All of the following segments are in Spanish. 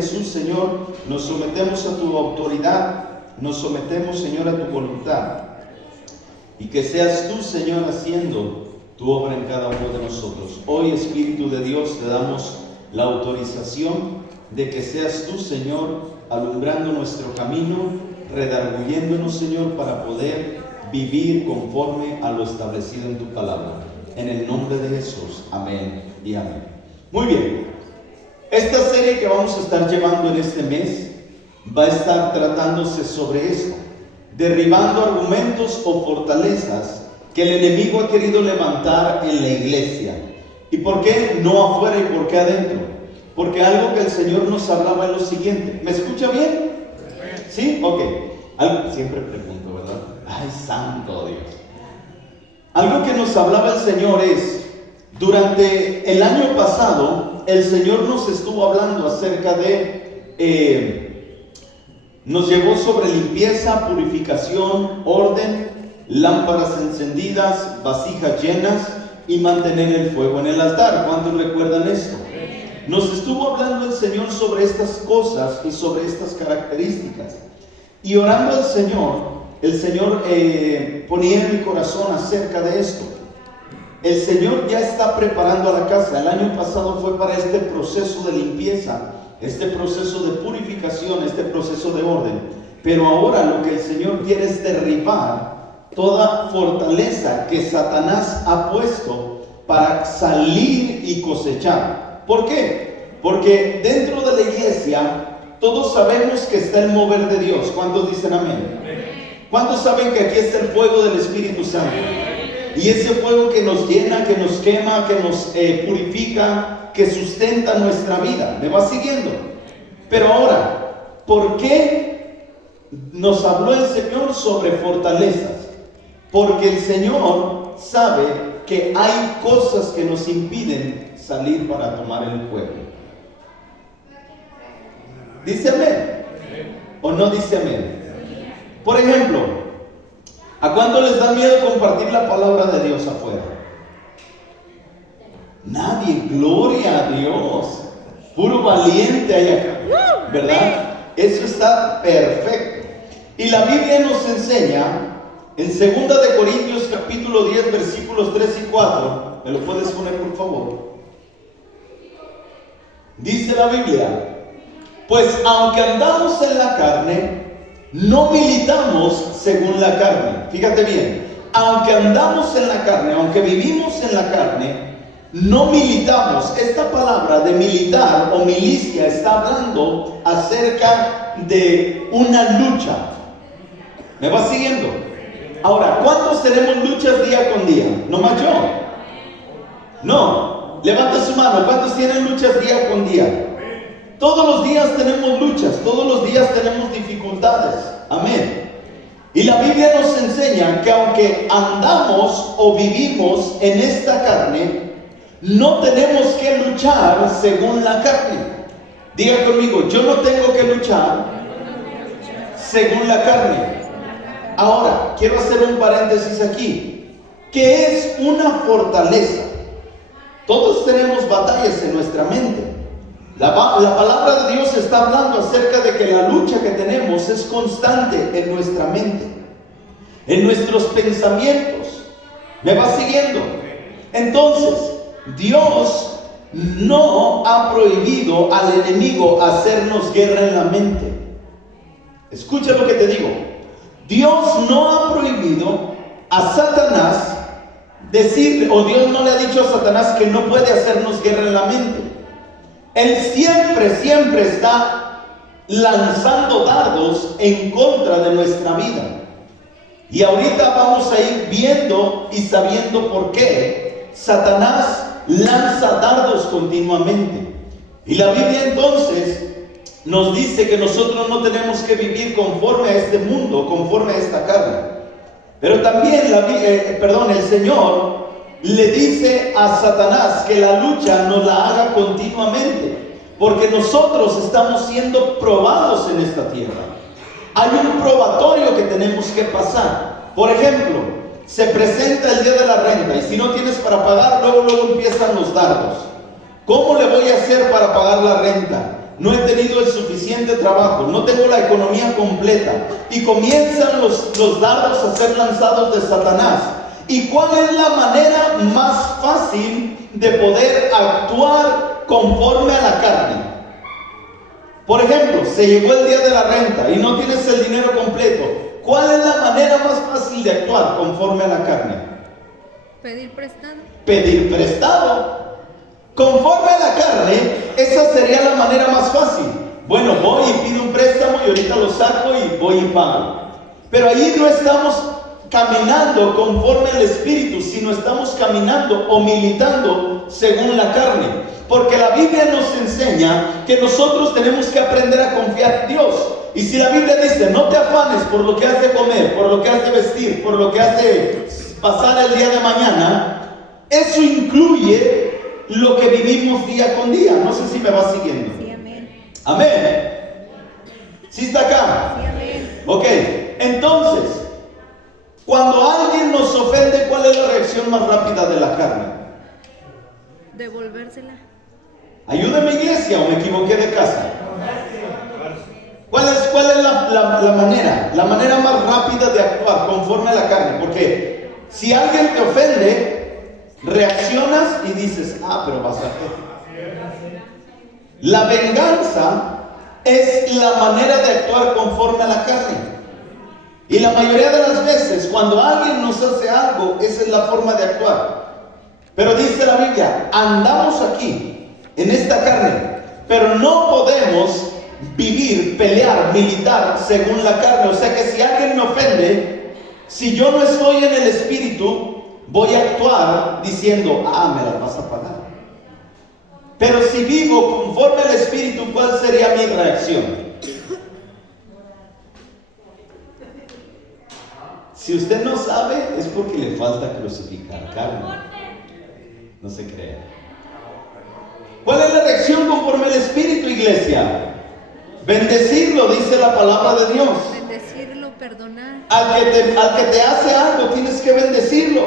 Jesús, Señor, nos sometemos a tu autoridad, nos sometemos, Señor, a tu voluntad. Y que seas tú, Señor, haciendo tu obra en cada uno de nosotros. Hoy, Espíritu de Dios, te damos la autorización de que seas tú, Señor, alumbrando nuestro camino, redarguyéndonos, Señor, para poder vivir conforme a lo establecido en tu palabra. En el nombre de Jesús. Amén y amén. Muy bien. Esta serie que vamos a estar llevando en este mes va a estar tratándose sobre esto, derribando argumentos o fortalezas que el enemigo ha querido levantar en la iglesia. ¿Y por qué no afuera y por qué adentro? Porque algo que el Señor nos hablaba es lo siguiente. ¿Me escucha bien? ¿Sí? Ok. Siempre pregunto, ¿verdad? Ay, santo Dios. Algo que nos hablaba el Señor es, durante el año pasado, el Señor nos estuvo hablando acerca de, nos llevó sobre limpieza, purificación, orden, lámparas encendidas, vasijas llenas y mantener el fuego en el altar. ¿Cuántos recuerdan esto? Nos estuvo hablando el Señor sobre estas cosas y sobre estas características. Y orando al Señor, el Señor ponía en mi corazón acerca de esto. El Señor ya está preparando a la casa. El año pasado fue para este proceso de limpieza, este proceso de purificación, este proceso de orden. Pero ahora lo que el Señor quiere es derribar toda fortaleza que Satanás ha puesto para salir y cosechar. ¿Por qué? Porque dentro de la iglesia todos sabemos que está el mover de Dios. ¿Cuántos dicen amén? ¿Cuántos saben que aquí está el fuego del Espíritu Santo? Y ese fuego que nos llena, que nos quema, que nos purifica, que sustenta nuestra vida. ¿Me va siguiendo? Pero ahora, ¿por qué nos habló el Señor sobre fortalezas? Porque el Señor sabe que hay cosas que nos impiden salir para tomar el fuego. ¿Dice amén? ¿O no dice amén? Por ejemplo, ¿a cuánto les da miedo compartir la palabra de Dios afuera? Nadie, gloria a Dios. Puro valiente hay acá, ¿verdad? Eso está perfecto. Y la Biblia nos enseña en 2 de Corintios capítulo 10 versículos 3 y 4. ¿Me lo puedes poner por favor? Dice la Biblia: pues aunque andamos en la carne, no militamos según la carne. Fíjate bien, aunque andamos en la carne, aunque vivimos en la carne, no militamos. Esta palabra de militar o milicia está hablando acerca de una lucha. ¿Me vas siguiendo? Ahora, ¿cuántos tenemos luchas día con día? ¿Nomás yo? No. Levanta su mano. ¿Cuántos tienen luchas día con día? Todos los días tenemos luchas, todos los días tenemos dificultades. Amén. Y la Biblia nos enseña que aunque andamos o vivimos en esta carne, no tenemos que luchar según la carne. Diga conmigo, yo no tengo que luchar según la carne. Ahora, quiero hacer un paréntesis aquí. ¿Qué es una fortaleza? Todos tenemos batallas en nuestra mente. La palabra de Dios está hablando acerca de que la lucha que tenemos es constante en nuestra mente, en nuestros pensamientos. ¿Me va siguiendo? Entonces, Dios no ha prohibido al enemigo hacernos guerra en la mente. Escucha lo que te digo. Dios no ha prohibido a Satanás decirle, o Dios no le ha dicho a Satanás que no puede hacernos guerra en la mente. Él siempre está lanzando dardos en contra de nuestra vida. Y ahorita vamos a ir viendo y sabiendo por qué Satanás lanza dardos continuamente. Y la Biblia entonces nos dice que nosotros no tenemos que vivir conforme a este mundo, conforme a esta carne. Pero también el Señor le dice a Satanás que la lucha nos la haga continuamente, porque nosotros estamos siendo probados en esta tierra. Hay un probatorio que tenemos que pasar. Por ejemplo, se presenta el día de la renta y si no tienes para pagar, luego empiezan los dardos. ¿Cómo le voy a hacer para pagar la renta? no he tenido el suficiente trabajo, no tengo la economía completa. Y comienzan los dardos a ser lanzados de Satanás. ¿Y cuál es la manera más fácil de poder actuar conforme a la carne? Por ejemplo, se llegó el día de la renta y no tienes el dinero completo. ¿Cuál es la manera más fácil de actuar conforme a la carne? Pedir prestado. Pedir prestado. Conforme a la carne, esa sería la manera más fácil. Bueno, voy y pido un préstamo y ahorita lo saco y voy y pago. Pero ahí no estamos caminando conforme al Espíritu, sino estamos caminando o militando según la carne. Porque la Biblia nos enseña que nosotros tenemos que aprender a confiar en Dios. Y si la Biblia dice, no te afanes por lo que has de comer, por lo que has de vestir, por lo que has de pasar el día de mañana, eso incluye lo que vivimos día con día. No sé si me va siguiendo. Sí, amén. Amén. ¿Sí está acá? Sí, amén. Ok, entonces, cuando alguien nos ofende, ¿cuál es la reacción más rápida de la carne? Devolvérsela. Ayúdeme, iglesia, o me equivoqué de casa. ¿Cuál es la manera? La manera más rápida de actuar conforme a la carne. Porque si alguien te ofende, reaccionas y dices, pero vas a hacer. La venganza es la manera de actuar conforme a la carne. Y la mayoría de las veces, cuando alguien nos hace algo, esa es la forma de actuar. Pero dice la Biblia, andamos aquí, en esta carne, pero no podemos vivir, pelear, militar según la carne. O sea que si alguien me ofende, si yo no estoy en el Espíritu, voy a actuar diciendo, me las vas a pagar. Pero si vivo conforme al Espíritu, ¿cuál sería mi reacción? Si usted no sabe, es porque le falta crucificar carne. No se crea. ¿Cuál es la reacción conforme al Espíritu, iglesia? Bendecirlo, dice la palabra de Dios. Bendecirlo, perdonar. Al que te hace algo, tienes que bendecirlo.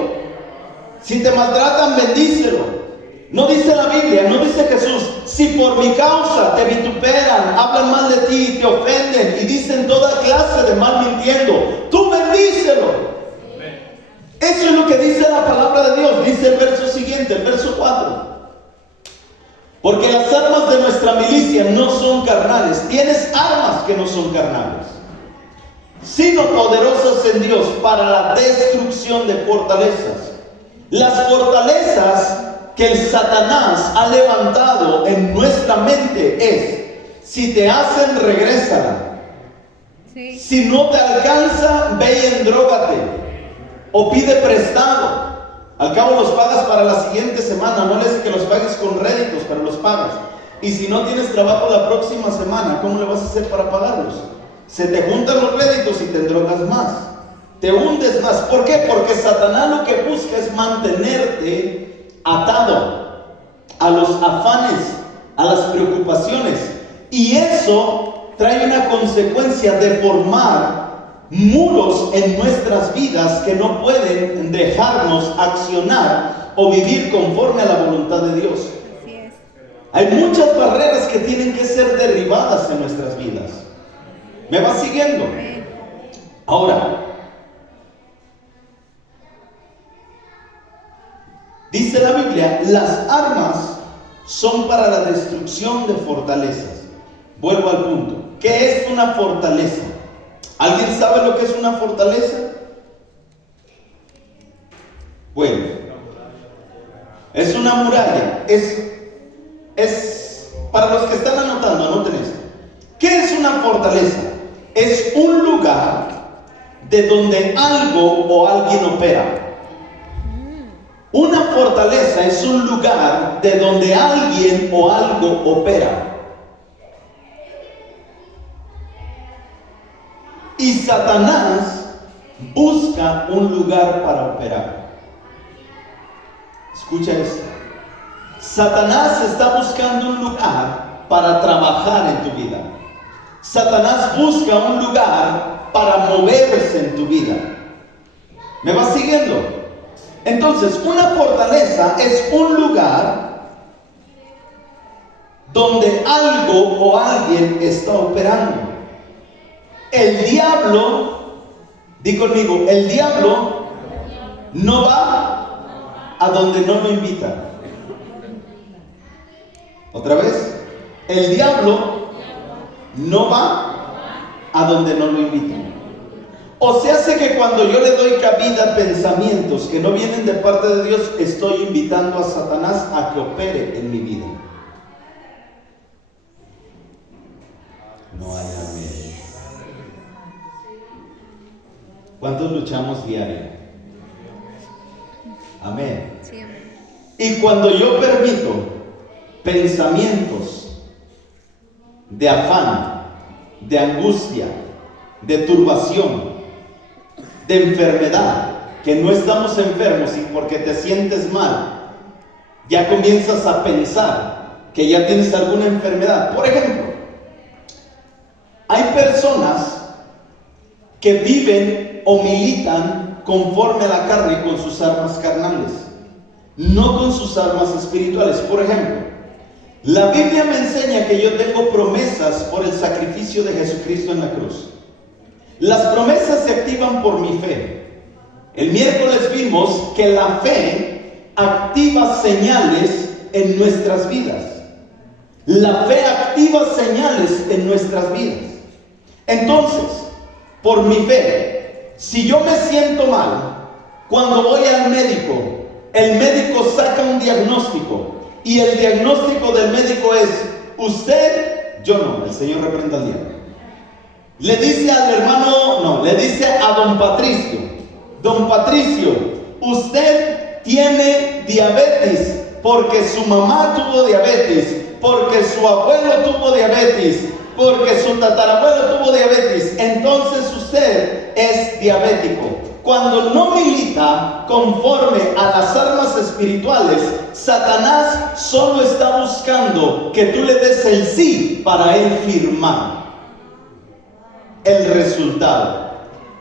Si te maltratan, bendícelo. No dice la Biblia, no dice Jesús, si por mi causa te vituperan, hablan mal de ti, te ofenden y dicen toda clase de mal mintiendo, tú bendícelo. Eso es lo que dice la palabra de Dios. Dice el verso siguiente, el verso 4. Porque las armas de nuestra milicia no son carnales. Tienes armas que no son carnales, sino poderosas en Dios para la destrucción de fortalezas. Las fortalezas que el Satanás ha levantado en nuestra mente es, si te hacen, regrésala. Sí. Si no te alcanza, ve y endrógate. O pide prestado. Al cabo los pagas para la siguiente semana. No le dice que los pagues con réditos, pero los pagas. Y si no tienes trabajo la próxima semana, ¿cómo le vas a hacer para pagarlos? Se te juntan los réditos y te endrogas más. Te hundes más. ¿Por qué? Porque Satanás lo que busca es mantenerte atado a los afanes, a las preocupaciones. Y eso trae una consecuencia de formar muros en nuestras vidas que no pueden dejarnos accionar o vivir conforme a la voluntad de Dios. Así es. Hay muchas barreras que tienen que ser derribadas en nuestras vidas. ¿Me va siguiendo? Ahora, dice la Biblia, las armas son para la destrucción de fortalezas. Vuelvo al punto. ¿Qué es una fortaleza? ¿Alguien sabe lo que es una fortaleza? Bueno, es una muralla. Es para los que están anotando, anoten esto. ¿Qué es una fortaleza? Es un lugar de donde algo o alguien opera. Una fortaleza es un lugar de donde alguien o algo opera. Y Satanás busca un lugar para operar. Escucha esto. Satanás está buscando un lugar para trabajar en tu vida. Satanás busca un lugar para moverse en tu vida. ¿Me vas siguiendo? Entonces, una fortaleza es un lugar donde algo o alguien está operando. El diablo, di conmigo, el diablo no va a donde no lo invitan. Otra vez, el diablo no va a donde no lo invitan. O se hace que cuando yo le doy cabida a pensamientos que no vienen de parte de Dios, estoy invitando a Satanás a que opere en mi vida. No hay amén. ¿Cuántos luchamos diario? Amén. Sí, amén. Y cuando yo permito pensamientos de afán, de angustia, de turbación, de enfermedad, que no estamos enfermos y porque te sientes mal, ya comienzas a pensar que ya tienes alguna enfermedad. Por ejemplo, hay personas que viven o militan conforme a la carne con sus armas carnales, no con sus armas espirituales. Por ejemplo, la Biblia me enseña que yo tengo promesas por el sacrificio de Jesucristo en la cruz. Las promesas se activan por mi fe. El miércoles vimos que la fe activa señales en nuestras vidas. La fe activa señales en nuestras vidas. Entonces, por mi fe, si yo me siento mal, cuando voy al médico, el médico saca un diagnóstico y el diagnóstico del médico es: usted, yo no, el Señor reprenda al diablo. Le dice al hermano, le dice a don Patricio, usted tiene diabetes porque su mamá tuvo diabetes, porque su abuelo tuvo diabetes, porque su tatarabuelo tuvo diabetes, entonces usted es diabético. Cuando no milita conforme a las armas espirituales, Satanás solo está buscando que tú le des el sí para él firmar el resultado.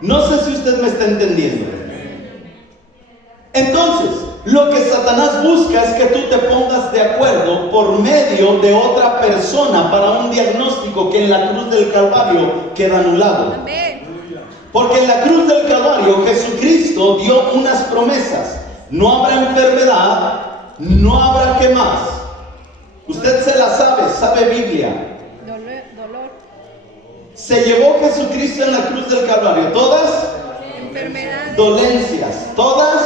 No sé si usted me está entendiendo. Entonces, lo que Satanás busca es que tú te pongas de acuerdo por medio de otra persona para un diagnóstico que en la cruz del Calvario queda anulado. Amén. Porque en la cruz del Calvario Jesucristo dio unas promesas. No habrá enfermedad, no habrá qué más. Usted se la sabe Biblia. Dolor. Se llevó Jesucristo en la cruz del Calvario todas Enfermedades. dolencias, todas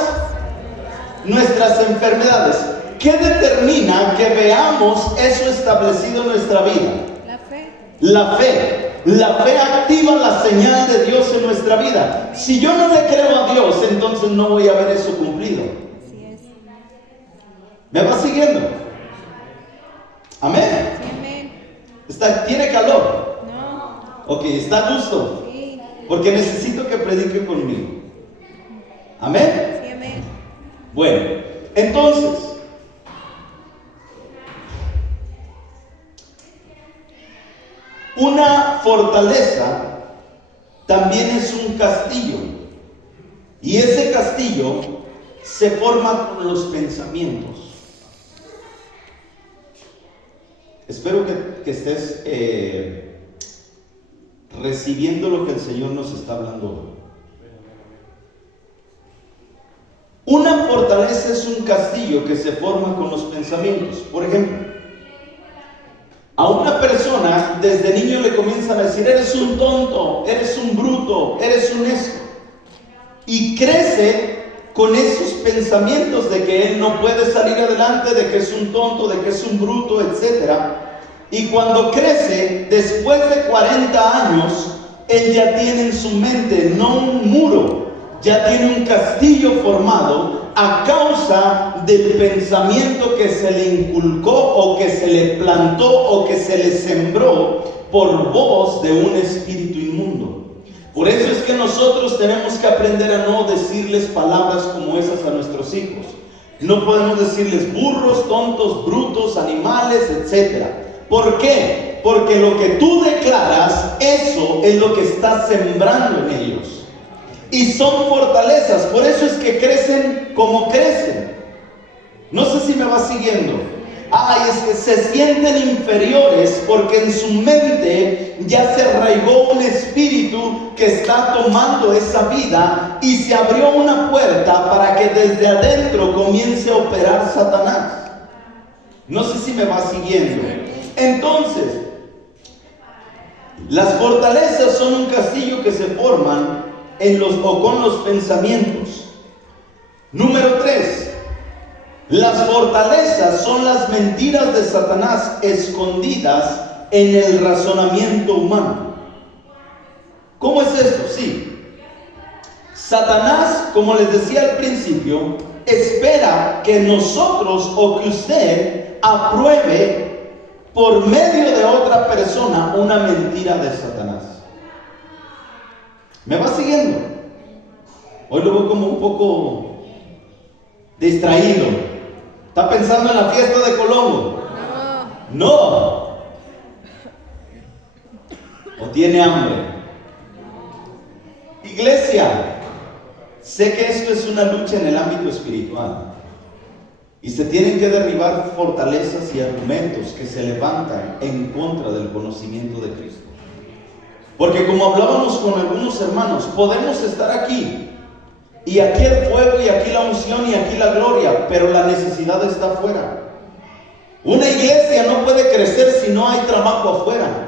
nuestras enfermedades. ¿Qué determina que veamos eso establecido en nuestra vida? La fe. La fe. La fe activa la señal de Dios en nuestra vida. Si yo no le creo a Dios, entonces no voy a ver eso cumplido. Así es. ¿Me va siguiendo? Amén. Sí, amén. ¿Tiene calor? No. Ok, ¿está a gusto? Sí. Porque necesito que predique conmigo. Amén. Sí, amén. Bueno, entonces, una fortaleza también es un castillo. Y ese castillo se forma con los pensamientos. Espero que estés recibiendo lo que el Señor nos está hablando hoy. Una fortaleza es un castillo que se forma con los pensamientos. Por ejemplo, a una persona desde niño le comienzan a decir: eres un tonto, eres un bruto, eres un esto. Y crece con esos pensamientos de que él no puede salir adelante, de que es un tonto, de que es un bruto, etc. Y cuando crece, después de 40 años, él ya tiene en su mente no un muro, ya tiene un castillo formado a causa del pensamiento que se le inculcó o que se le plantó o que se le sembró por voz de un espíritu inmundo. Por eso es que nosotros tenemos que aprender a no decirles palabras como esas a nuestros hijos. No podemos decirles burros, tontos, brutos, animales, etc. ¿Por qué? Porque lo que tú declaras, eso es lo que estás sembrando en ellos. Y son fortalezas, por eso es que crecen como crecen. No sé si me va siguiendo. es que se sienten inferiores porque en su mente ya se arraigó un espíritu que está tomando esa vida y se abrió una puerta para que desde adentro comience a operar Satanás. No sé si me va siguiendo. Entonces, las fortalezas son un castillo que se forman con los pensamientos. Número 3. Las fortalezas son las mentiras de Satanás escondidas en el razonamiento humano. ¿Cómo es esto? Sí. Satanás, como les decía al principio, espera que nosotros o que usted apruebe por medio de otra persona una mentira de Satanás. ¿Me va siguiendo? Hoy lo veo como un poco distraído. ¿Está pensando en la fiesta de Colombo? No. ¿O tiene hambre? Iglesia, sé que esto es una lucha en el ámbito espiritual. Y se tienen que derribar fortalezas y argumentos que se levantan en contra del conocimiento de Cristo. Porque como hablábamos con algunos hermanos, podemos estar aquí, y aquí el fuego, y aquí la unción, y aquí la gloria, pero la necesidad está afuera. Una iglesia no puede crecer si no hay trabajo afuera.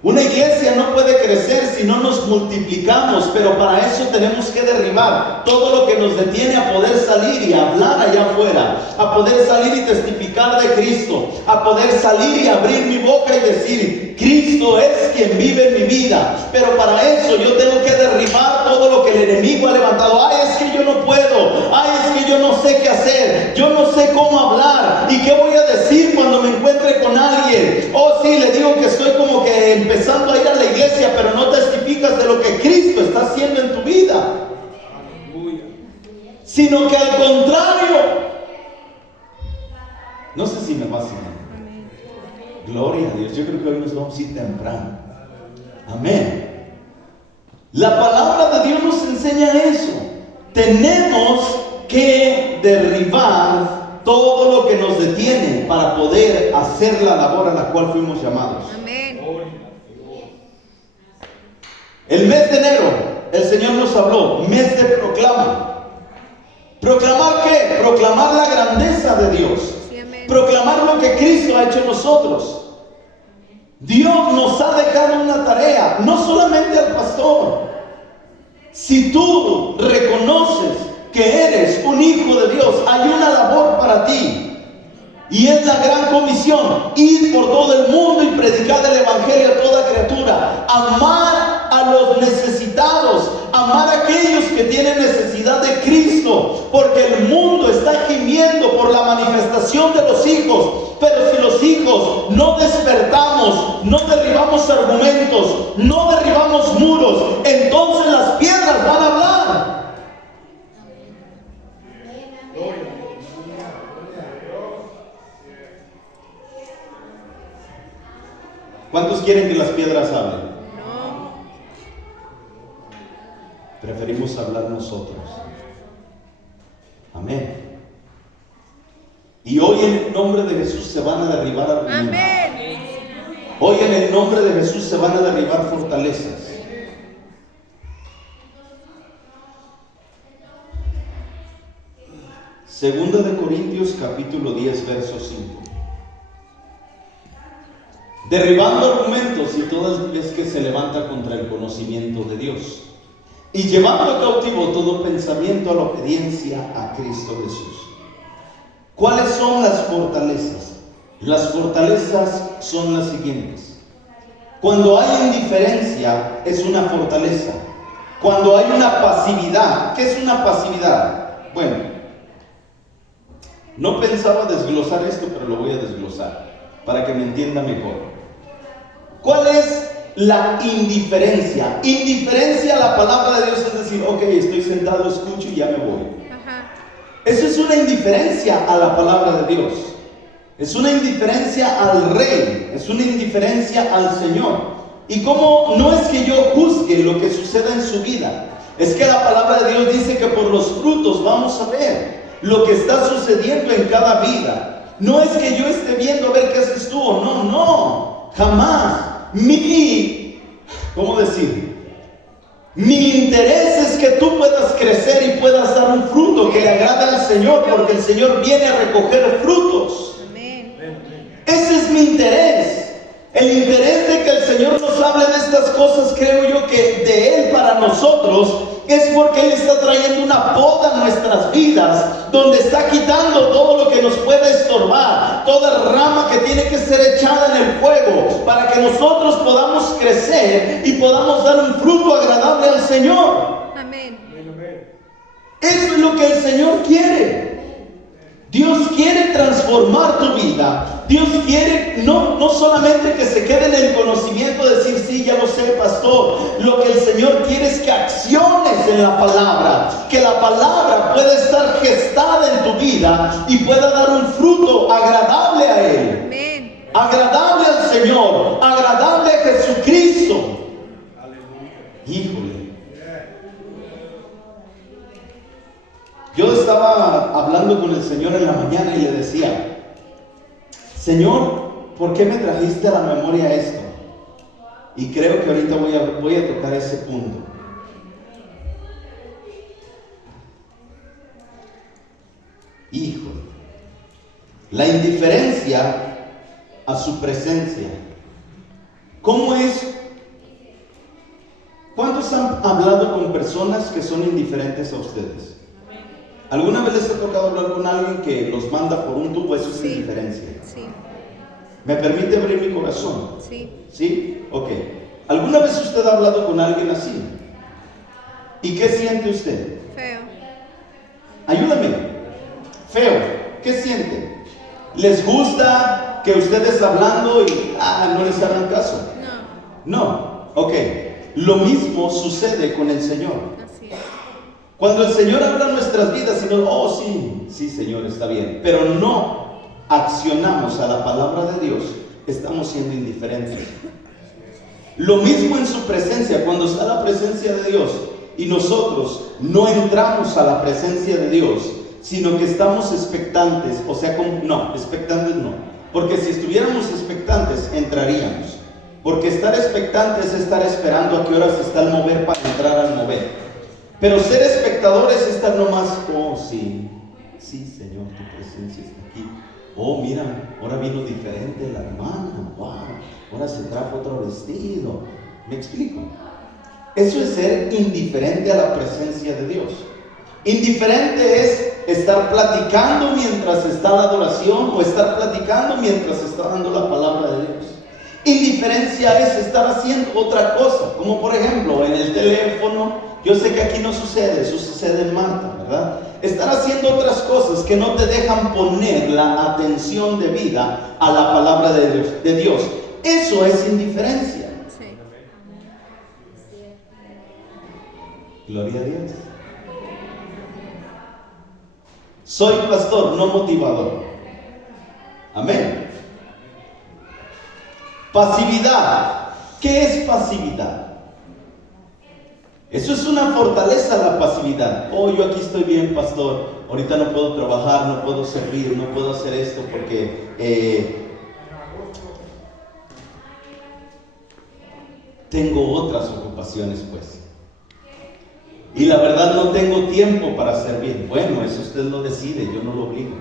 Una iglesia no puede crecer si no nos multiplicamos, pero para eso tenemos que derribar todo lo que nos detiene a poder salir y hablar allá afuera, a poder salir y testificar de Cristo, a poder salir y abrir mi boca y decir: Cristo es quien vive en mi vida. Pero para eso yo tengo que derribar todo lo que el enemigo ha levantado. Es que yo no puedo, es que yo no sé qué hacer, yo no sé cómo hablar, y qué voy a decir cuando me encuentre con alguien. Sí, le digo que estoy como que empezando a ir a la iglesia, pero no testificas de lo que Cristo está haciendo en tu vida, sino que al contrario. No sé si me va a seguir. Gloria a Dios. Yo creo que hoy nos vamos a ir temprano. Amén. La palabra de Dios nos enseña eso. Tenemos que derribar todo lo que nos detiene para poder hacer la labor a la cual fuimos llamados. Amén. El mes de enero, el Señor nos habló, mes de proclama. ¿Proclamar qué? Proclamar la grandeza de Dios. Sí, amén. Proclamar lo que Cristo ha hecho en nosotros. Dios nos ha dejado una tarea, no solamente al pastor. Si tú reconoces que eres un hijo de Dios, hay una labor para ti, y es la gran comisión: ir por todo el mundo y predicar el evangelio a toda criatura, amar a los necesitados, amar a aquellos que tienen necesidad de Cristo, porque el mundo está gimiendo por la manifestación de los hijos. Pero si los hijos no despertamos, no derribamos argumentos, no derribamos muros, entonces las piedras van a hablar. ¿Cuántos quieren que las piedras hablen? No. Preferimos hablar nosotros. Amén. Y hoy en el nombre de Jesús se van a derribar argumentos. Amén. Hoy en el nombre de Jesús se van a derribar fortalezas. Segunda de Corintios capítulo 10 verso 5. Derribando argumentos y todas las que se levanta contra el conocimiento de Dios, y llevando cautivo todo pensamiento a la obediencia a Cristo Jesús. ¿Cuáles son las fortalezas? Las fortalezas son las siguientes. Cuando hay indiferencia, es una fortaleza. Cuando hay una pasividad, ¿qué es una pasividad? Bueno, no pensaba desglosar esto, pero lo voy a desglosar para que me entienda mejor. ¿Cuál es la indiferencia? Indiferencia a la palabra de Dios es decir: ok, estoy sentado, escucho y ya me voy. Ajá. Eso es una indiferencia a la palabra de Dios. Es una indiferencia al Rey. Es una indiferencia al Señor. Y como no es que yo juzgue lo que suceda en su vida, es que la palabra de Dios dice que por los frutos vamos a ver lo que está sucediendo en cada vida. No es que yo esté viendo a ver qué haces tú o no, no, jamás. ¿Cómo decir? Mi interés es que tú puedas crecer y puedas dar un fruto que le agrade al Señor, porque el Señor viene a recoger frutos. Amén. Ese es mi interés. El interés de que el Señor nos hable de estas cosas, creo yo que de Él para nosotros, es porque Él está trayendo una poda a nuestras vidas, donde está quitando todo lo que nos puede estorbar, toda rama que tiene que ser echada en el fuego, para que nosotros podamos crecer y podamos dar un fruto agradable al Señor. Amén. Eso es lo que el Señor quiere. Dios quiere transformar tu vida. Dios quiere no solamente que se quede en el conocimiento de decir, sí, ya lo sé, pastor. Lo que el Señor quiere es que acciones en la palabra, que la palabra pueda estar gestada en tu vida y pueda dar un fruto agradable a Él. Amén. Agradable al Señor, agradable a Jesucristo. Híjole. Yo estaba hablando con el Señor en la mañana y le decía, Señor, ¿por qué me trajiste a la memoria esto? Y creo que ahorita voy a tocar ese punto. Híjole, la indiferencia a su presencia. ¿Cómo es? ¿Cuántos han hablado con personas que son indiferentes a ustedes? ¿Alguna vez les ha tocado hablar con alguien que los manda por un tubo? Eso es Sí. indiferencia. Sí. ¿Me permite abrir mi corazón? Sí. ¿Sí? Ok. ¿Alguna vez usted ha hablado con alguien así? ¿Y qué siente usted? Feo. Ayúdame. Feo. ¿Qué siente? ¿Les gusta que ustedes hablando y no les hagan caso? No. No. Ok. Lo mismo sucede con el Señor. Así es. Cuando el Señor habla en nuestras vidas y no, sí, Señor, está bien, pero no accionamos a la palabra de Dios, estamos siendo indiferentes. Lo mismo en su presencia, cuando está la presencia de Dios y nosotros no entramos a la presencia de Dios, sino que estamos expectantes, expectantes no, porque si estuviéramos expectantes entraríamos, porque estar expectantes es estar esperando a qué horas está el mover para entrar al mover. Pero ser espectadores es estar nomás, sí, Señor, tu presencia está aquí. Oh, mira, ahora vino diferente la hermana, wow, ahora se trajo otro vestido. ¿Me explico? Eso es ser indiferente a la presencia de Dios. Indiferente es estar platicando mientras está la adoración o estar platicando mientras está dando la palabra de Dios. Indiferencia es estar haciendo otra cosa, como por ejemplo en el teléfono. Yo sé que aquí no sucede, eso sucede en Marta, ¿verdad? Estar haciendo otras cosas que no te dejan poner la atención debida a la palabra de Dios. Eso es indiferencia. Sí. Gloria a Dios. Soy pastor, no motivador. Amén. Pasividad. ¿Qué es pasividad? Eso es una fortaleza, la pasividad. Yo aquí estoy bien, pastor. Ahorita no puedo trabajar, no puedo servir, no puedo hacer esto porque tengo otras ocupaciones, pues. Y la verdad no tengo tiempo para servir. Bueno, eso usted lo decide, yo no lo obligo.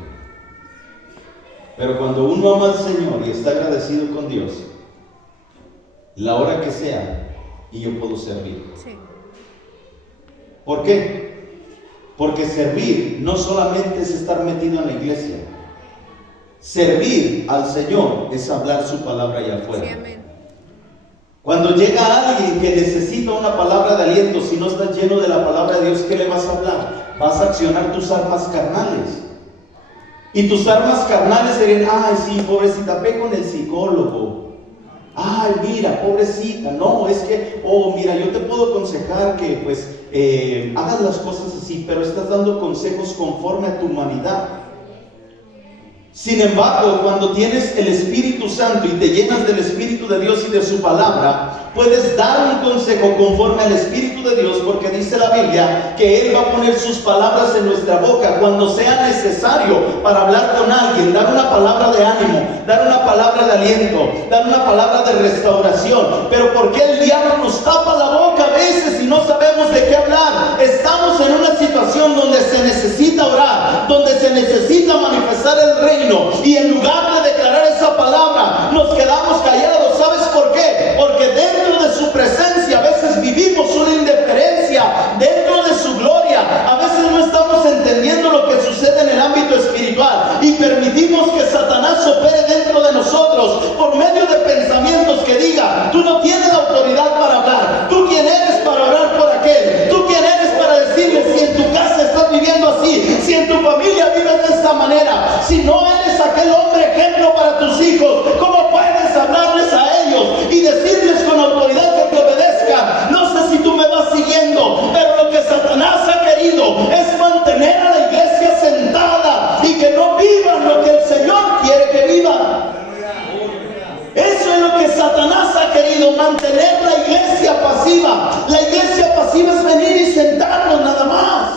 Pero cuando uno ama al Señor y está agradecido con Dios, la hora que sea, y yo puedo servir. Sí. ¿Por qué? Porque servir no solamente es estar metido en la iglesia. Servir al Señor es hablar su palabra allá afuera. Sí, amén. Cuando llega alguien que necesita una palabra de aliento, si no estás lleno de la palabra de Dios, ¿qué le vas a hablar? Vas a accionar tus armas carnales. Y tus armas carnales serían, sí, pobrecita, ve con el psicólogo. Mira, pobrecita, no, es que, mira, yo te puedo aconsejar que pues hagas las cosas así, pero estás dando consejos conforme a tu humanidad. Sin embargo, cuando tienes el Espíritu Santo y te llenas del Espíritu de Dios y de su palabra, puedes dar un consejo conforme al Espíritu de Dios, porque dice la Biblia que Él va a poner sus palabras en nuestra boca cuando sea necesario para hablar con alguien, dar una palabra de ánimo, dar una palabra de aliento, dar una palabra de restauración. Pero ¿por qué el diablo nos tapa la boca a veces y no sabemos de qué hablar? Estamos en una situación donde se necesita orar, donde se necesita manifestar el reino, y en lugar de declarar esa palabra nos quedamos callados. ¿Sabes por qué? Porque dentro de su presencia a veces vivimos una indiferencia, dentro de su gloria a veces no estamos entendiendo lo que sucede en el ámbito espiritual y permitimos que Satanás opere dentro de nosotros por medio de pensamientos que digan: tú no tienes la autoridad para hablar, tú quién eres para orar por aquel, tú quién eres para decirle si en tu casa estás viviendo así, si en tu familia vives de esta manera, si no eres aquel hombre ejemplo para tus hijos, ¿cómo puedes hablarles a ellos y decirles con autoridad que te obedezcan? No sé si tú me vas siguiendo, pero lo que Satanás ha querido es mantener a la iglesia sentada y que no vivan lo que el Señor quiere que vivan. Eso es lo que Satanás ha querido, mantener la iglesia pasiva. La iglesia pasiva es venir y sentarnos nada más.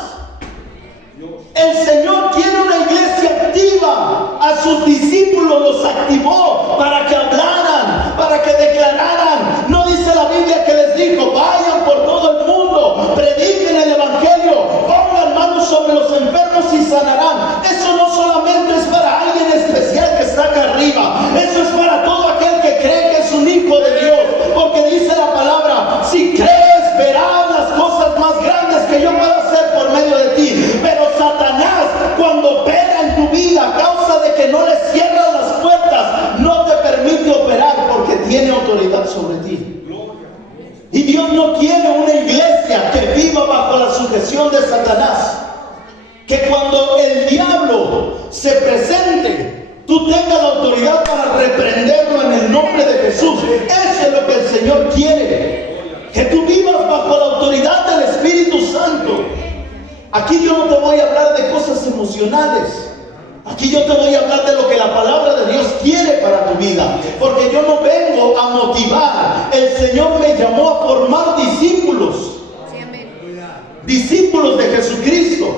El Señor quiere una iglesia activa. A sus discípulos los activó para que hablaran, para que declararan. No dice la Biblia que les dijo: vayan por todo el mundo, prediquen el evangelio, pongan manos sobre los enfermos y sanarán. Eso no solamente es para alguien especial que está acá arriba, eso es para todo aquel que cree que es un hijo de Dios, porque dice la palabra: si crees verás las cosas más grandes que yo puedo hacer por medio de ti. Pero Satanás, cuando opera en tu vida a causa de que no le cierras las puertas, no te permite operar porque tiene autoridad sobre ti. Y Dios no quiere una iglesia que viva bajo la sujeción de Satanás. Que cuando el diablo se presente, tú tengas la autoridad para reprenderlo en el nombre de Jesús. Eso es lo que el Señor quiere. Que tú vivas bajo la autoridad del Espíritu Santo. Aquí yo no te voy a hablar de cosas emocionales. Aquí yo te voy a hablar de lo que la palabra de Dios quiere para tu vida. Porque yo no vengo a motivar. El Señor me llamó a formar discípulos. Sí, amén. Discípulos de Jesucristo.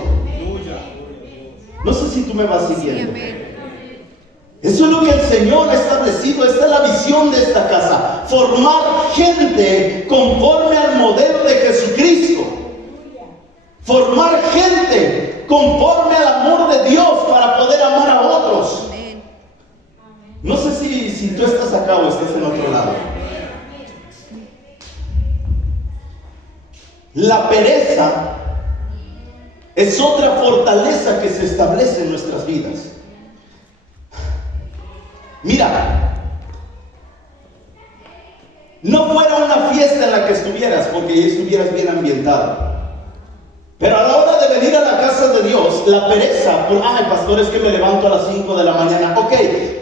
No sé si tú me vas siguiendo. Sí, amén. Eso es lo que el Señor ha establecido. Esta es la visión de esta casa. Formar gente conforme al modelo de Jesucristo. Formar gente conforme al amor de Dios para poder amar a otros. Amén. No sé si tú estás acá o estás en otro lado. La pereza es otra fortaleza que se establece en nuestras vidas. Mira, no fuera una fiesta en la que estuvieras, porque ya estuvieras bien ambientado. Pero a la hora de venir a la casa de Dios, la pereza, ay pastor, es que me levanto a las 5 de la mañana. Ok,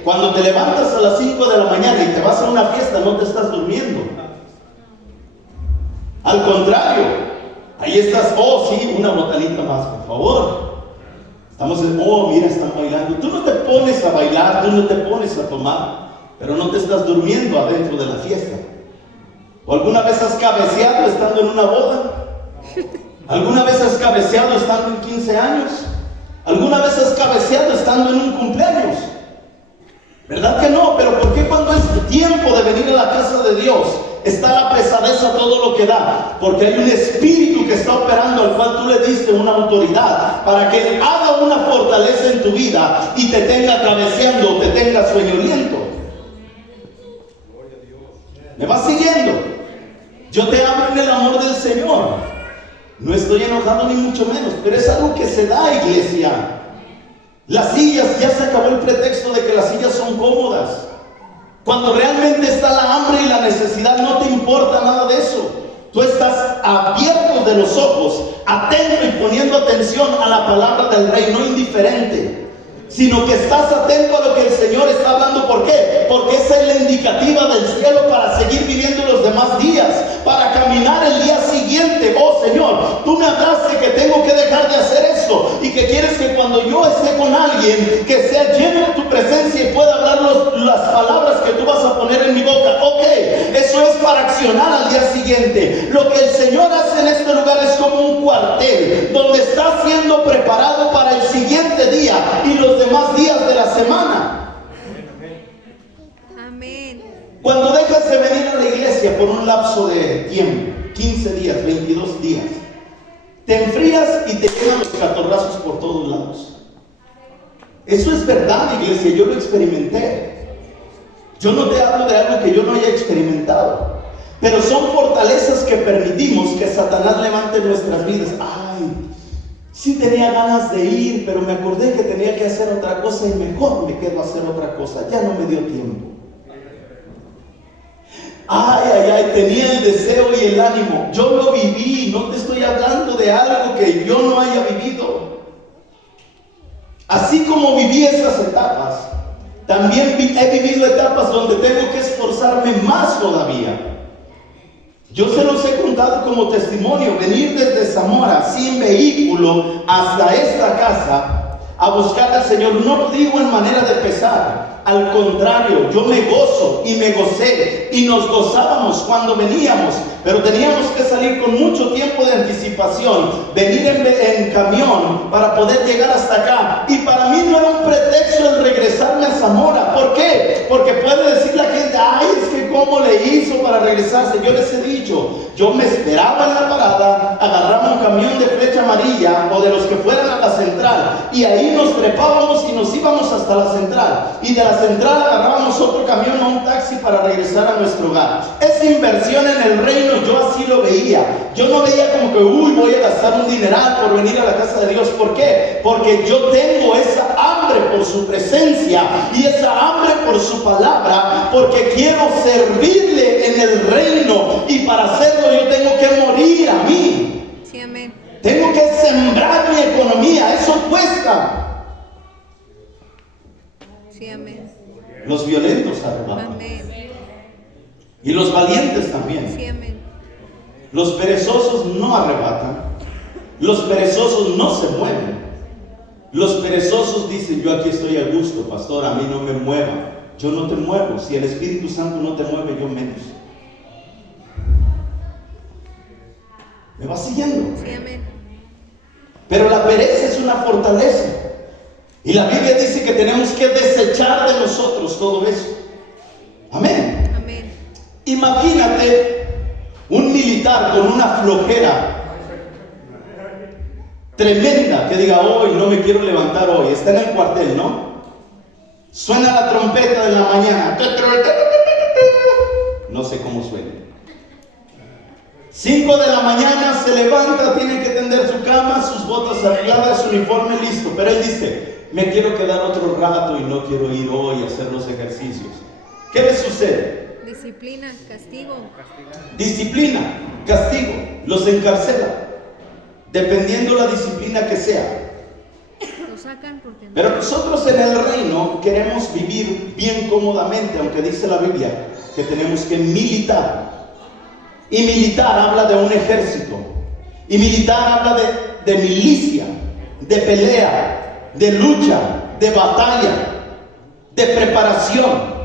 cuando te levantas a las 5 de la mañana y te vas a una fiesta, no te estás durmiendo. Al contrario, ahí estás: oh sí, una botanita más, por favor. Estamos en: oh mira, están bailando. Tú no te pones a bailar, tú no te pones a tomar, pero no te estás durmiendo adentro de la fiesta. ¿O alguna vez has cabeceado estando en una boda? ¿Alguna vez has cabeceado estando en 15 años? ¿Alguna vez has cabeceado estando en un cumpleaños? ¿Verdad que no? Pero ¿por qué cuando es tiempo de venir a la casa de Dios está la pesadez a todo lo que da? Porque hay un espíritu que está operando, al cual tú le diste una autoridad para que haga una fortaleza en tu vida y te tenga cabeceando, te tenga sueñoliento. ¿Me vas siguiendo? Yo te hablo en el amor del Señor. No estoy enojado ni mucho menos, pero es algo que se da, iglesia. Las sillas, ya se acabó el pretexto de que las sillas son cómodas. Cuando realmente está la hambre y la necesidad, no te importa nada de eso. Tú estás abierto de los ojos, atento y poniendo atención a la palabra del Rey, no indiferente. sino que estás atento a lo que el Señor está hablando. ¿Por qué? Porque esa es la indicativa del cielo para seguir viviendo los demás días, para caminar el día siguiente. Oh Señor, tú me hablaste que tengo que dejar de hacer esto y que quieres que cuando yo esté con alguien que sea lleno de tu presencia y pueda hablar las palabras que tú vas a poner en mi boca. Ok, eso es para accionar al día siguiente. Lo que el Señor hace en este lugar es como un cuartel donde está siendo preparado para el siguiente día y los demás días de la semana. Amén. Cuando dejas de venir a la iglesia por un lapso de tiempo, 15 días, 22 días, te enfrías y te llegan los catorrazos por todos lados. Eso es verdad, iglesia, yo lo experimenté. Yo no te hablo de algo que yo no haya experimentado, pero son fortalezas que permitimos que Satanás levante en nuestras vidas. Ay, sí tenía ganas de ir, pero me acordé que tenía que hacer otra cosa y mejor me quedo a hacer otra cosa. Ya no me dio tiempo. Ay, tenía el deseo y el ánimo. Yo lo viví, no te estoy hablando de algo que yo no haya vivido. Así como viví esas etapas, también he vivido etapas donde tengo que esforzarme más todavía. Yo se los he contado como testimonio, venir desde Zamora sin vehículo hasta esta casa a buscar al Señor. No lo digo en manera de pesar, al contrario, yo me gozo y me gocé y nos gozábamos cuando veníamos, pero teníamos que salir con mucho tiempo de anticipación, venir en camión para poder llegar hasta acá. Y para mí no era un pretexto el regresarme a Zamora. ¿Por qué? Porque puede decir la gente, ay, es que cómo le hizo para regresarse. Yo les he dicho, yo me esperaba en la parada, agarraba un camión de Flecha Amarilla o de los que fueran a la central, y ahí nos trepábamos y nos íbamos hasta la central, y de la central agarrábamos otro camión o un taxi para regresar a nuestro hogar. Esa inversión en el reino, yo así lo veía. Yo no veía como que, voy a gastar un dineral por venir a la casa de Dios. ¿Por qué? Porque yo tengo esa hambre por su presencia y esa hambre por su palabra, porque quiero servirle en el reino, y para hacerlo yo tengo que morir a mí. Sí, amén. Tengo que sembrar mi economía, eso cuesta. Sí, amén. Los violentos arrebatan. Amén. Y los valientes también. Sí, amén. Los perezosos no arrebatan. Los perezosos no se mueven. Los perezosos dicen, yo aquí estoy a gusto, pastor, a mí no me mueva. Yo no te muevo. Si el Espíritu Santo no te mueve, yo menos. ¿Me vas siguiendo? Sí, amén. Pero la pereza es una fortaleza. Y la Biblia dice que tenemos que desechar de nosotros todo eso. Amén. Amén. Imagínate un militar con una flojera tremenda que diga, hoy no me quiero levantar hoy. Está en el cuartel, ¿no? Suena la trompeta de la mañana. No sé cómo suena. 5 de la mañana se levanta, tiene que tender su cama, sus botas arregladas, su uniforme listo. Pero él dice, me quiero quedar otro rato y no quiero ir hoy a hacer los ejercicios. ¿Qué le sucede? Disciplina, castigo. Disciplina, castigo, los encarcela, dependiendo la disciplina que sea. Lo sacan porque no. Pero nosotros en el reino queremos vivir bien cómodamente, aunque dice la Biblia que tenemos que militar. Y militar habla de un ejército. Y militar habla de milicia, de pelea, de lucha, de batalla, de preparación.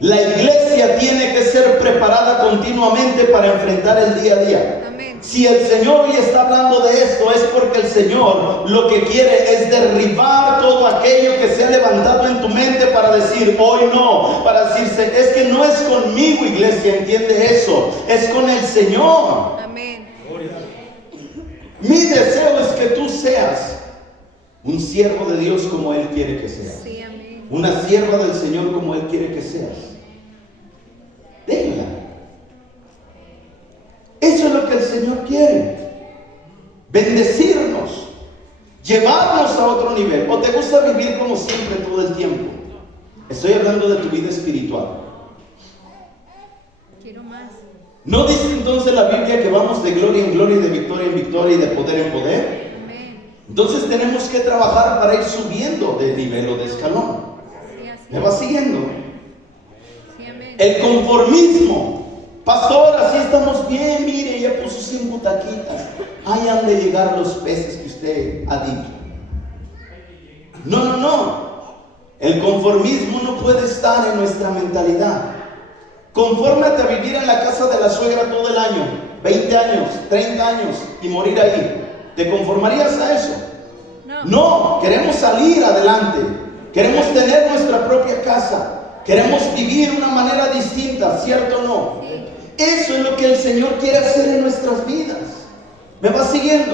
La iglesia tiene que ser preparada continuamente para enfrentar el día a día. Amén. Si el Señor hoy está hablando de esto, es porque el Señor lo que quiere es derribar todo aquello que se ha levantado en tu mente para decir, hoy no, para decirse, es que no es conmigo, iglesia, entiende eso, es con el Señor. Amén. Mi deseo es que tú seas un siervo de Dios como Él quiere que seas. Sí, amén. Una sierva del Señor como Él quiere que seas. Déjala. Eso es lo que el Señor quiere. Bendecirnos. Llevarnos a otro nivel. ¿O te gusta vivir como siempre todo el tiempo? Estoy hablando de tu vida espiritual. Quiero más. ¿No dice entonces la Biblia que vamos de gloria en gloria y de victoria en victoria y de poder en poder? Amén. Entonces tenemos que trabajar para ir subiendo de nivel o de escalón. Sí, así ¿Me va siguiendo? Sí, amén. El conformismo. Pastor, así estamos bien, mire, ya puso 5 taquitas. Ahí han de llegar los peces que usted ha dicho. No. El conformismo no puede estar en nuestra mentalidad. Confórmate a vivir en la casa de la suegra todo el año, 20 años, 30 años y morir ahí. ¿Te conformarías a eso? No, queremos salir adelante. Queremos tener nuestra propia casa. Queremos vivir de una manera distinta, ¿cierto o no? Sí. Eso es lo que el Señor quiere hacer en nuestras vidas. ¿Me va siguiendo?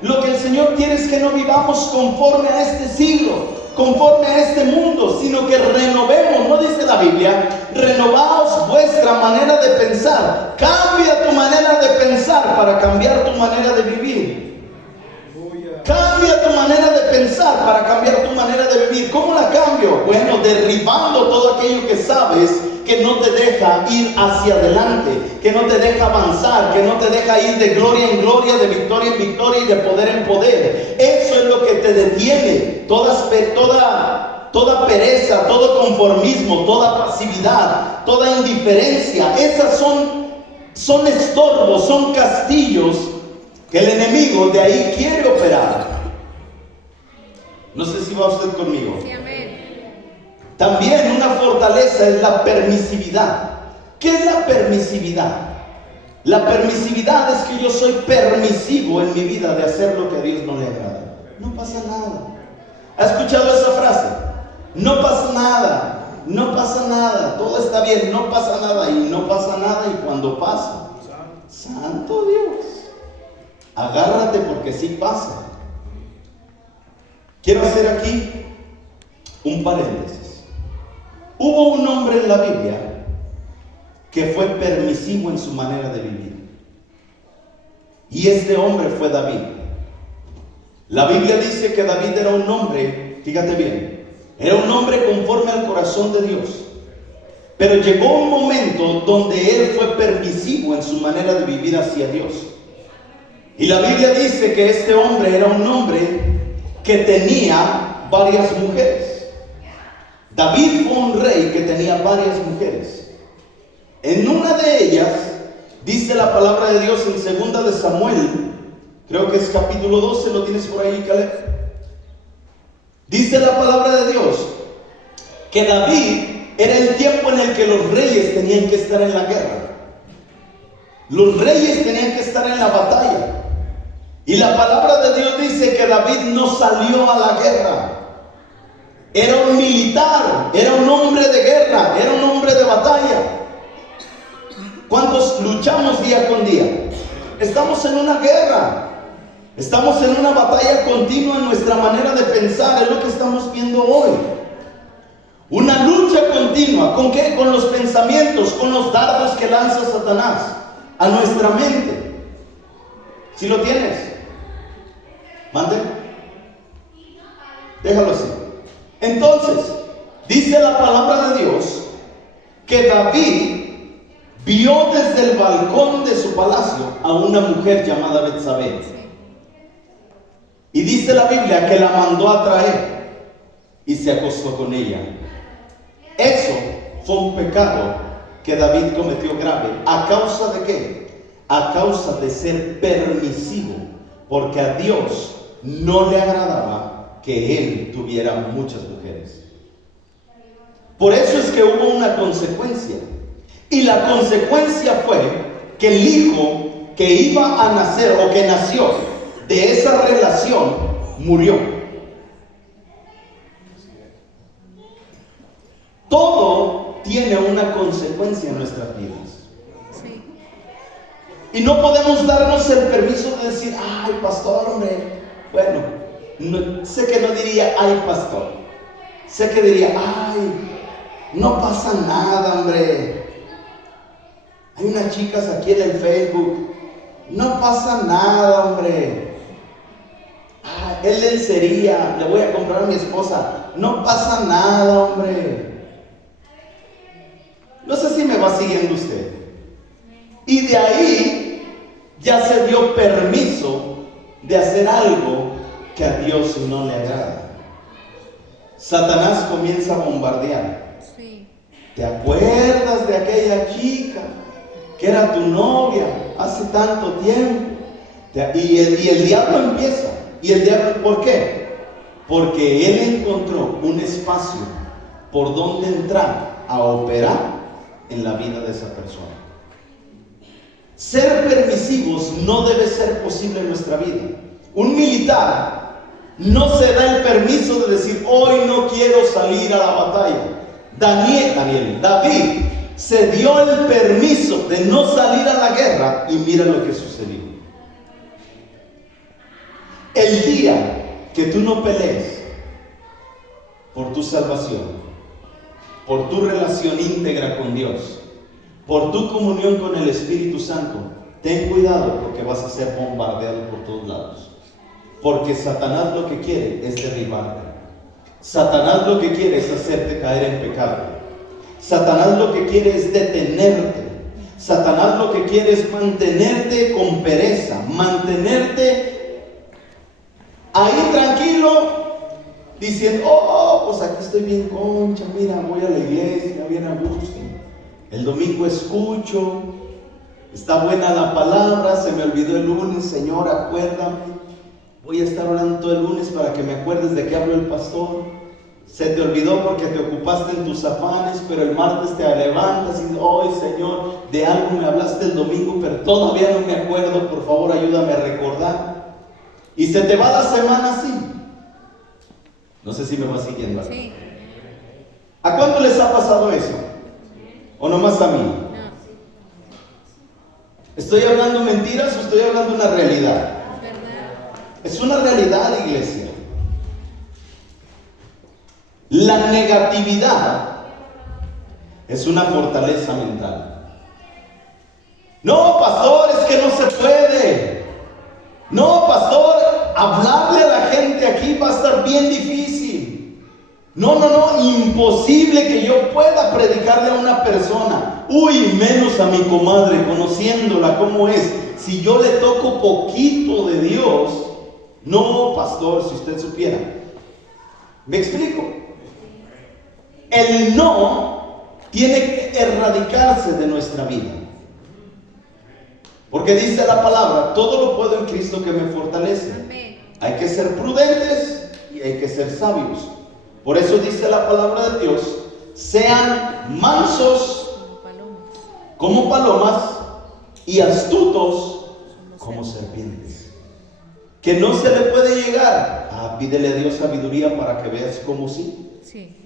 Lo que el Señor quiere es que no vivamos conforme a este siglo, conforme a este mundo, sino que renovemos, ¿no dice la Biblia? Renovaos vuestra manera de pensar. Cambia tu manera de pensar para cambiar tu manera de vivir. Cambia tu manera de pensar para cambiar tu manera de vivir. ¿Cómo la cambio? Bueno, derribando todo aquello que sabes que no te deja ir hacia adelante, que no te deja avanzar, que no te deja ir de gloria en gloria, de victoria en victoria y de poder en poder. Eso es lo que te detiene. Toda pereza, todo conformismo, toda pasividad, toda indiferencia, esas son estorbos, son castillos que el enemigo de ahí quiere operar. No sé si va usted conmigo. Sí, amén. También una fortaleza es la permisividad. ¿Qué es la permisividad? La permisividad es que yo soy permisivo en mi vida de hacer lo que a Dios no le agrada. No pasa nada. ¿Ha escuchado esa frase? No pasa nada, no pasa nada, todo está bien, no pasa nada, y no pasa nada, y cuando pasa, santo Dios, agárrate porque sí pasa. Quiero hacer aquí un paréntesis. Hubo un hombre en la Biblia que fue permisivo en su manera de vivir, y este hombre fue David. La Biblia dice que David era un hombre, fíjate bien, era un hombre conforme al corazón de Dios. Pero llegó un momento donde él fue permisivo en su manera de vivir hacia Dios. Y la Biblia dice que este hombre era un hombre que tenía varias mujeres. David fue un rey que tenía varias mujeres. En una de ellas, dice la palabra de Dios en 2 de Samuel, creo que es capítulo 12, ¿lo tienes por ahí, Caleb? Dice la palabra de Dios que David era el tiempo en el que los reyes tenían que estar en la guerra. Los reyes tenían que estar en la batalla. Y la palabra de Dios dice que David no salió a la guerra. Era un militar, era un hombre de guerra, era un hombre de batalla. ¿Cuántos luchamos día con día? Estamos en una guerra. Estamos en una batalla continua en nuestra manera de pensar, es lo que estamos viendo hoy. Una lucha continua, ¿con qué? Con los pensamientos, con los dardos que lanza Satanás a nuestra mente. ¿Sí lo tienes? ¿Mande? Déjalo así. Entonces, dice la palabra de Dios que David vio desde el balcón de su palacio a una mujer llamada Betsabé. Y dice la Biblia que la mandó a traer y se acostó con ella. Eso fue un pecado que David cometió grave. ¿A causa de qué? A causa de ser permisivo, porque a Dios no le agradaba que él tuviera muchas mujeres. Por eso es que hubo una consecuencia. Y la consecuencia fue que el hijo que iba a nacer o que nació de esa relación murió. Todo tiene una consecuencia en nuestras vidas. Sí. Y no podemos darnos el permiso de decir, ay, pastor, hombre. Bueno, sé que no diría, ay, pastor. Sé que diría, ay, no pasa nada, hombre. Hay unas chicas aquí en el Facebook. No pasa nada, hombre. Es lencería, le voy a comprar a mi esposa. No pasa nada, hombre. No sé si me va siguiendo usted. Y de ahí ya se dio permiso de hacer algo que a Dios no le agrada. Satanás comienza a bombardear. Sí. ¿Te acuerdas de aquella chica que era tu novia hace tanto tiempo? Y el diablo empieza. ¿Y el diablo por qué? Porque él encontró un espacio por donde entrar a operar en la vida de esa persona. Ser permisivos no debe ser posible en nuestra vida. Un militar no se da el permiso de decir, hoy no quiero salir a la batalla. David se dio el permiso de no salir a la guerra y mira lo que sucedió. El día que tú no pelees por tu salvación, por tu relación íntegra con Dios, por tu comunión con el Espíritu Santo, ten cuidado porque vas a ser bombardeado por todos lados. Porque Satanás lo que quiere es derribarte. Satanás lo que quiere es hacerte caer en pecado. Satanás lo que quiere es detenerte. Satanás lo que quiere es mantenerte con pereza, mantenerte ahí tranquilo, diciendo, pues aquí estoy bien concha, mira, voy a la iglesia, bien a gusto. El domingo escucho, está buena la palabra, se me olvidó el lunes, Señor, acuérdame. Voy a estar orando todo el lunes para que me acuerdes de qué habló el pastor. Se te olvidó porque te ocupaste en tus afanes, pero el martes te levantas y dices, hoy Señor, de algo me hablaste el domingo, pero todavía no me acuerdo, por favor ayúdame a recordar. Y se te va la semana así. No sé si me va siguiendo. Sí. ¿A cuánto les ha pasado eso? ¿O nomás a mí? No. ¿Estoy hablando mentiras o estoy hablando una realidad? ¿Verdad? Es una realidad, iglesia. La negatividad es una fortaleza mental. No, pastor, es que no se puede. No, pastor, hablarle a la gente aquí va a estar bien difícil. No, imposible que yo pueda predicarle a una persona. Uy, menos a mi comadre, conociéndola como es. Si yo le toco poquito de Dios, no, pastor, si usted supiera. ¿Me explico? El no tiene que erradicarse de nuestra vida. Porque dice la palabra, todo lo puedo en Cristo que me fortalece. Amén. Hay que ser prudentes y hay que ser sabios. Por eso dice la palabra de Dios, sean mansos como palomas y astutos como serpientes. Que no se le puede llegar. Pídele a Dios sabiduría para que veas cómo sí. Sí.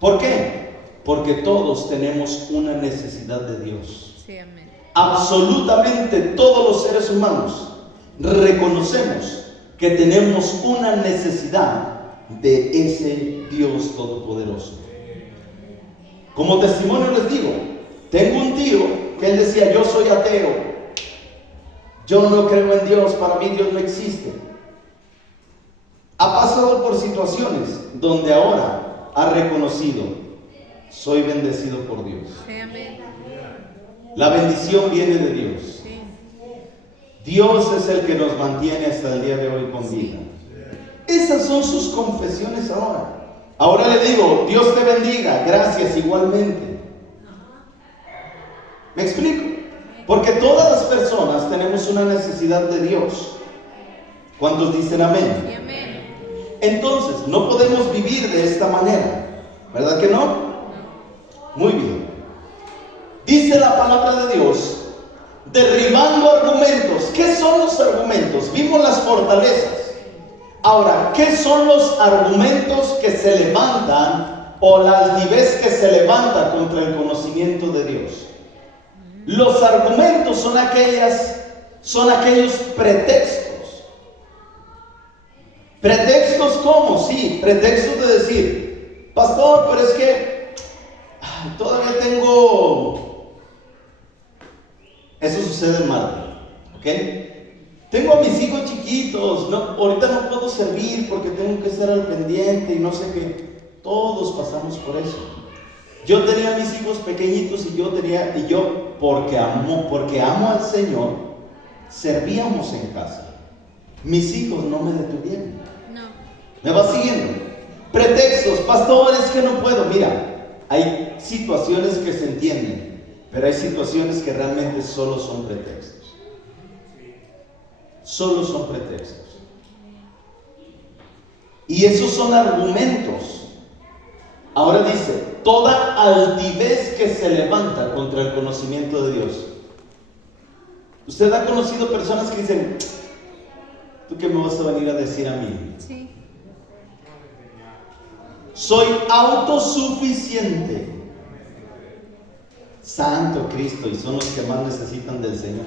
¿Por qué? Porque todos tenemos una necesidad de Dios. Sí, amén. Absolutamente todos los seres humanos reconocemos que tenemos una necesidad de ese Dios todopoderoso. Como testimonio les digo, tengo un tío que él decía, yo soy ateo, yo no creo en Dios, para mí Dios no existe. Ha pasado por situaciones donde ahora ha reconocido, soy bendecido por Dios. Sí, amén. La bendición viene de Dios. Sí. Dios es el que nos mantiene hasta el día de hoy con vida. Esas son sus confesiones ahora. Ahora le digo, Dios te bendiga, gracias igualmente. ¿Me explico? Porque todas las personas tenemos una necesidad de Dios. ¿Cuántos dicen amén? Sí, amén. Entonces, no podemos vivir de esta manera, ¿verdad que no? Muy bien. Dice la palabra de Dios, derribando argumentos. ¿Qué son los argumentos? Vimos las fortalezas. Ahora, ¿qué son los argumentos que se levantan o la altivez que se levanta contra el conocimiento de Dios? Los argumentos son aquellos pretextos. ¿Pretextos cómo? Sí, pretextos de decir, pastor, pero es que todavía tengo... Eso sucede en Marte, ¿ok? Tengo a mis hijos chiquitos, ahorita no puedo servir porque tengo que estar al pendiente y no sé qué. Todos pasamos por eso. Yo tenía a mis hijos pequeñitos y yo porque amo al Señor, servíamos en casa. Mis hijos no me detuvieron. No. ¿Me va siguiendo? Pretextos, pastor, es que no puedo. Mira, hay situaciones que se entienden, pero hay situaciones que realmente solo son pretextos. Solo son pretextos. Y esos son argumentos. Ahora dice, toda altivez que se levanta contra el conocimiento de Dios. Usted ha conocido personas que dicen, ¿tú qué me vas a venir a decir a mí? Sí. Soy autosuficiente. Santo Cristo, y son los que más necesitan del Señor.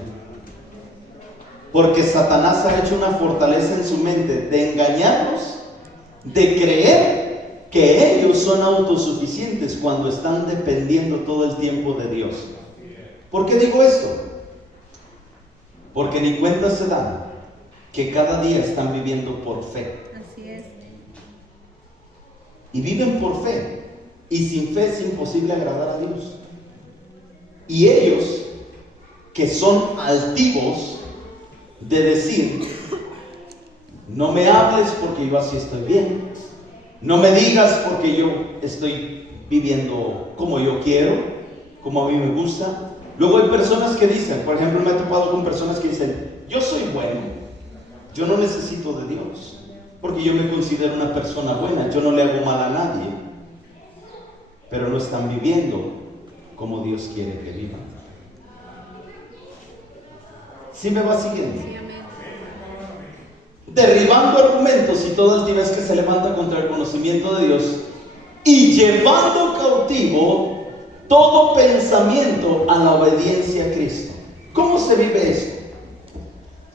Porque Satanás ha hecho una fortaleza en su mente de engañarlos, de creer que ellos son autosuficientes cuando están dependiendo todo el tiempo de Dios. ¿Por qué digo esto? Porque ni cuenta se dan que cada día están viviendo por fe. Así es. Y viven por fe. Y sin fe es imposible agradar a Dios. Y ellos, que son altivos de decir, no me hables porque yo así estoy bien, no me digas porque yo estoy viviendo como yo quiero, como a mí me gusta. Luego hay personas que dicen, por ejemplo, me he topado con personas que dicen, yo soy bueno, yo no necesito de Dios, porque yo me considero una persona buena, yo no le hago mal a nadie. Pero no están viviendo como Dios quiere que vivan. ¿Sí me va siguiendo? Sí, amén. Derribando argumentos y toda altivez que se levanta contra el conocimiento de Dios, y llevando cautivo todo pensamiento a la obediencia a Cristo. ¿Cómo se vive esto?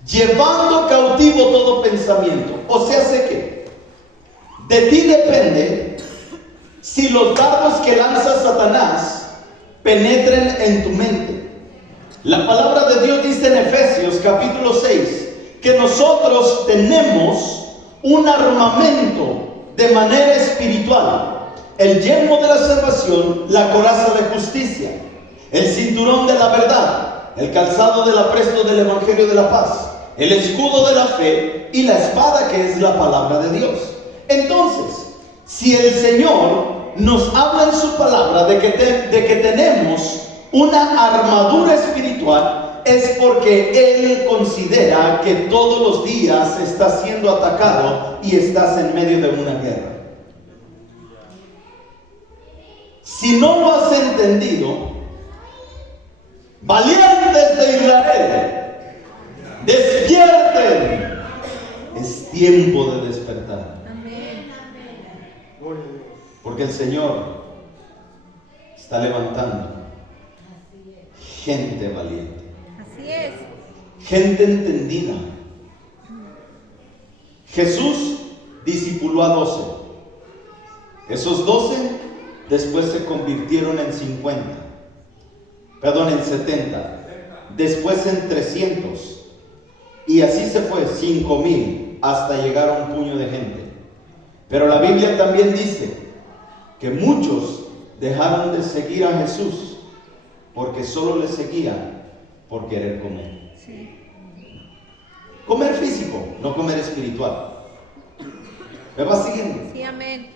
Llevando cautivo todo pensamiento. O sea, sé que de ti depende si los dardos que lanza Satanás penetren en tu mente. La palabra de Dios dice en Efesios capítulo 6 que nosotros tenemos un armamento de manera espiritual: el yelmo de la salvación, la coraza de justicia, el cinturón de la verdad, el calzado del apresto del evangelio de la paz, el escudo de la fe y la espada que es la palabra de Dios. Entonces, si el Señor nos habla en su palabra de que tenemos una armadura espiritual, es porque Él considera que todos los días estás siendo atacado y estás en medio de una guerra. Si no lo has entendido, valientes de Israel, despierten. Es tiempo de despertar. Amén. Porque el Señor está levantando gente valiente, Así es. gente entendida. Jesús discipuló a 12. Esos 12 después se convirtieron en 70, después en 300, y así se fue, 5,000, hasta llegar a un puño de gente. Pero la Biblia también dice que muchos dejaron de seguir a Jesús porque solo le seguían por querer comer. Sí. Comer físico, no comer espiritual. ¿Me vas siguiendo? Sí, amén.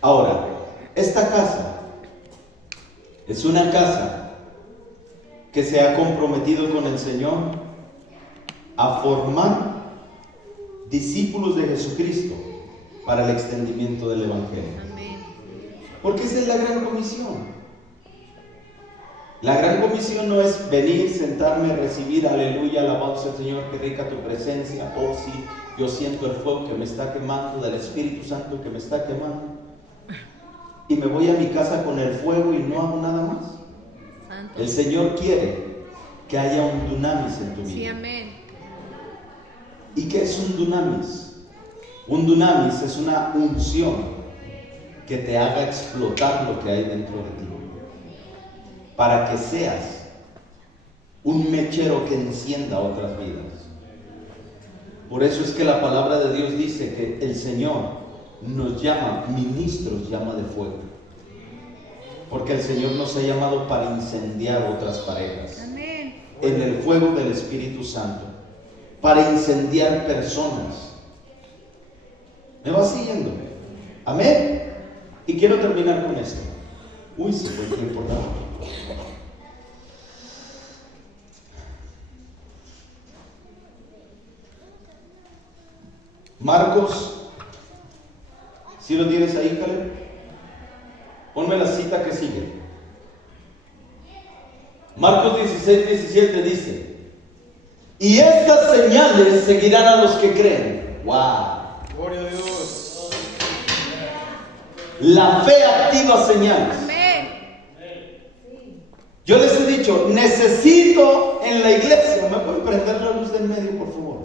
Ahora, esta casa es una casa que se ha comprometido con el Señor a formar discípulos de Jesucristo para el extendimiento del Evangelio. Amén. Porque esa es la gran comisión. La gran comisión no es venir, sentarme, recibir, aleluya, alabado sea el Señor, qué rica tu presencia. Oh sí, yo siento el fuego que me está quemando, del Espíritu Santo que me está quemando. Y me voy a mi casa con el fuego y no hago nada más. Santo. El Señor quiere que haya un dunamis en tu vida. Sí, amén. ¿Y qué es un dunamis? Un dunamis es una unción que te haga explotar lo que hay dentro de ti, para que seas un mechero que encienda otras vidas. Por eso es que la palabra de Dios dice que el Señor nos llama ministros, llama de fuego, porque el Señor nos ha llamado para incendiar otras parejas Amén. en el fuego del Espíritu Santo, para incendiar personas. ¿Me va siguiendo? Amén. Y quiero terminar con esto. Uy, se fue el tiempo rápido. Marcos, ¿sí lo tienes ahí, Caleb? Ponme la cita que sigue. Marcos 16:17 dice: y estas señales seguirán a los que creen. ¡Wow! Gloria a Dios. La fe activa señales. Amén. Yo les he dicho, necesito en la iglesia, ¿me pueden prender la luz del medio, por favor?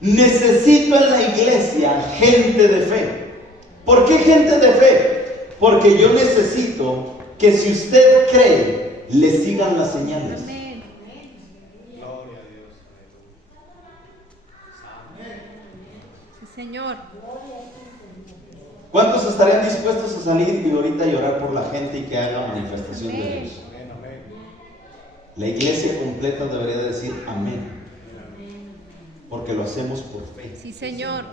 Necesito en la iglesia gente de fe. ¿Por qué gente de fe? Porque yo necesito que si usted cree, le sigan las señales. Amén. Gloria a Dios. Sí, Señor. ¿Cuántos estarían dispuestos a salir y ahorita llorar por la gente y que haga manifestación de Dios? Amén, amén. La iglesia completa debería decir amén, porque lo hacemos por fe. Sí, Señor.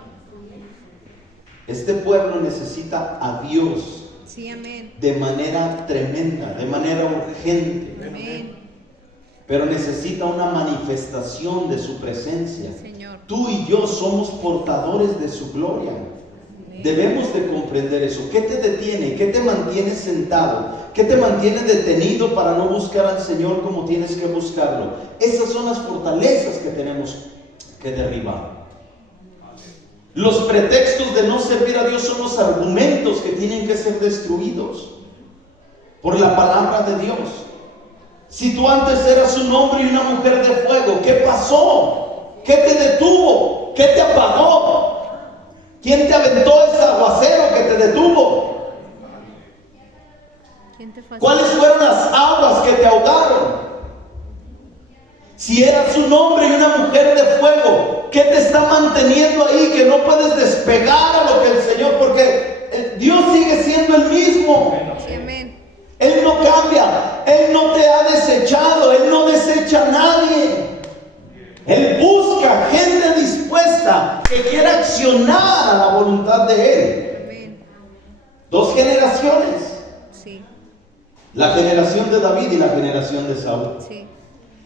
Este pueblo necesita a Dios Sí, amén. de manera tremenda, de manera urgente, Amén. pero necesita una manifestación de su presencia. Señor. Tú y yo somos portadores de su gloria. Debemos de comprender eso. ¿Qué te detiene? ¿Qué te mantiene sentado? ¿Qué te mantiene detenido para no buscar al Señor como tienes que buscarlo? Esas son las fortalezas que tenemos que derribar. Los pretextos de no servir a Dios son los argumentos que tienen que ser destruidos por la palabra de Dios. Si tú antes eras un hombre y una mujer de fuego, ¿qué pasó? ¿Qué te detuvo? ¿Qué te apagó? ¿Quién te aventó ese aguacero que te detuvo? ¿Quién te facilita? ¿Cuáles fueron las aguas que te ahogaron? Si eras un hombre y una mujer de fuego, ¿qué te está manteniendo ahí que no puedes despegar a lo que el Señor? Porque Dios sigue siendo el mismo. Sí, amén. Él no cambia, Él no te ha desechado, Él no desecha a nadie. Él busca gente dispuesta que quiera accionar a la voluntad de Él. Amén. Dos generaciones, Sí, la generación de David y la generación de Saúl. sí.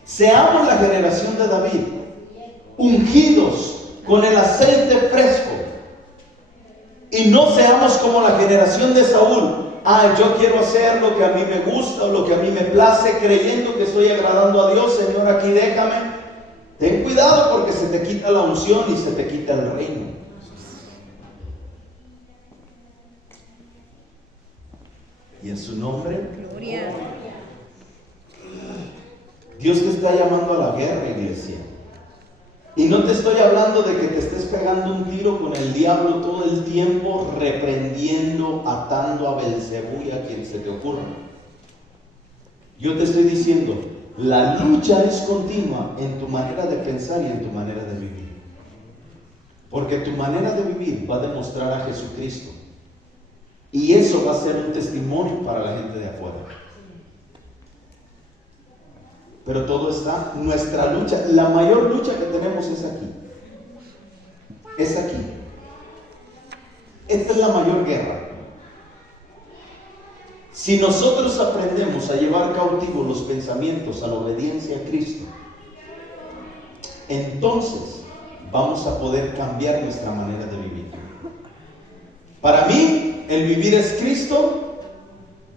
Seamos la generación de David, ungidos con el aceite fresco, y no seamos como la generación de Saúl. Yo quiero hacer lo que a mí me gusta o lo que a mí me place, creyendo que estoy agradando a Dios. Señor, aquí déjame. Ten cuidado porque se te quita la unción y se te quita el reino. Y en su nombre, Gloria. Dios te está llamando a la guerra, iglesia. Y no te estoy hablando de que te estés pegando un tiro con el diablo todo el tiempo, reprendiendo, atando a Belcebú y a quien se te ocurra. Yo te estoy diciendo, la lucha es continua en tu manera de pensar y en tu manera de vivir. Porque tu manera de vivir va a demostrar a Jesucristo. Y eso va a ser un testimonio para la gente de afuera. Pero todo está, nuestra lucha, la mayor lucha que tenemos es aquí. Es aquí. Esta es la mayor guerra. Si nosotros aprendemos a llevar cautivos los pensamientos a la obediencia a Cristo, entonces vamos a poder cambiar nuestra manera de vivir. Para mí, el vivir es Cristo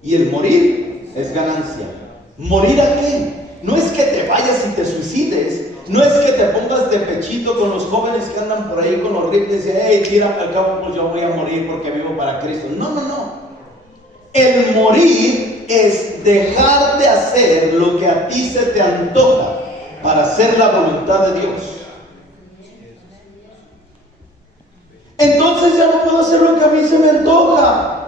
y el morir es ganancia. ¿Morir a qué? No es que te vayas y te suicides, no es que te pongas de pechito con los jóvenes que andan por ahí con los rifles y dicen, hey, tira al cabo, pues yo voy a morir porque vivo para Cristo. No, no, no. El morir es dejar de hacer lo que a ti se te antoja para hacer la voluntad de Dios. Entonces ya no puedo hacer lo que a mí se me antoja.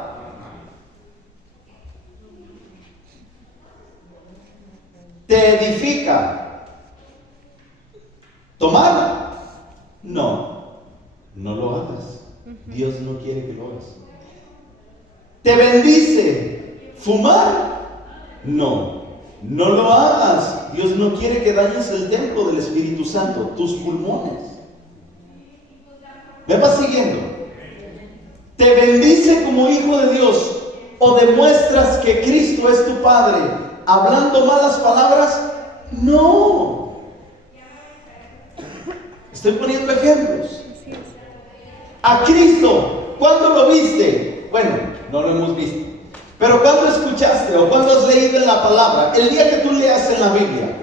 ¿Te edifica tomar? No, no lo hagas. Dios no quiere que lo hagas. ¿Te bendice fumar? No, no lo hagas. Dios Dios no quiere que dañes el templo del Espíritu Santo, tus pulmones. ¿Me vas siguiendo? ¿Te bendice como hijo de Dios o demuestras que Cristo es tu Padre hablando malas palabras? No. Estoy poniendo ejemplos. A Cristo, ¿cuándo lo viste? Bueno, no lo hemos visto. Pero ¿cuándo escuchaste o cuándo has leído en la palabra? El día que tú leas en la Biblia,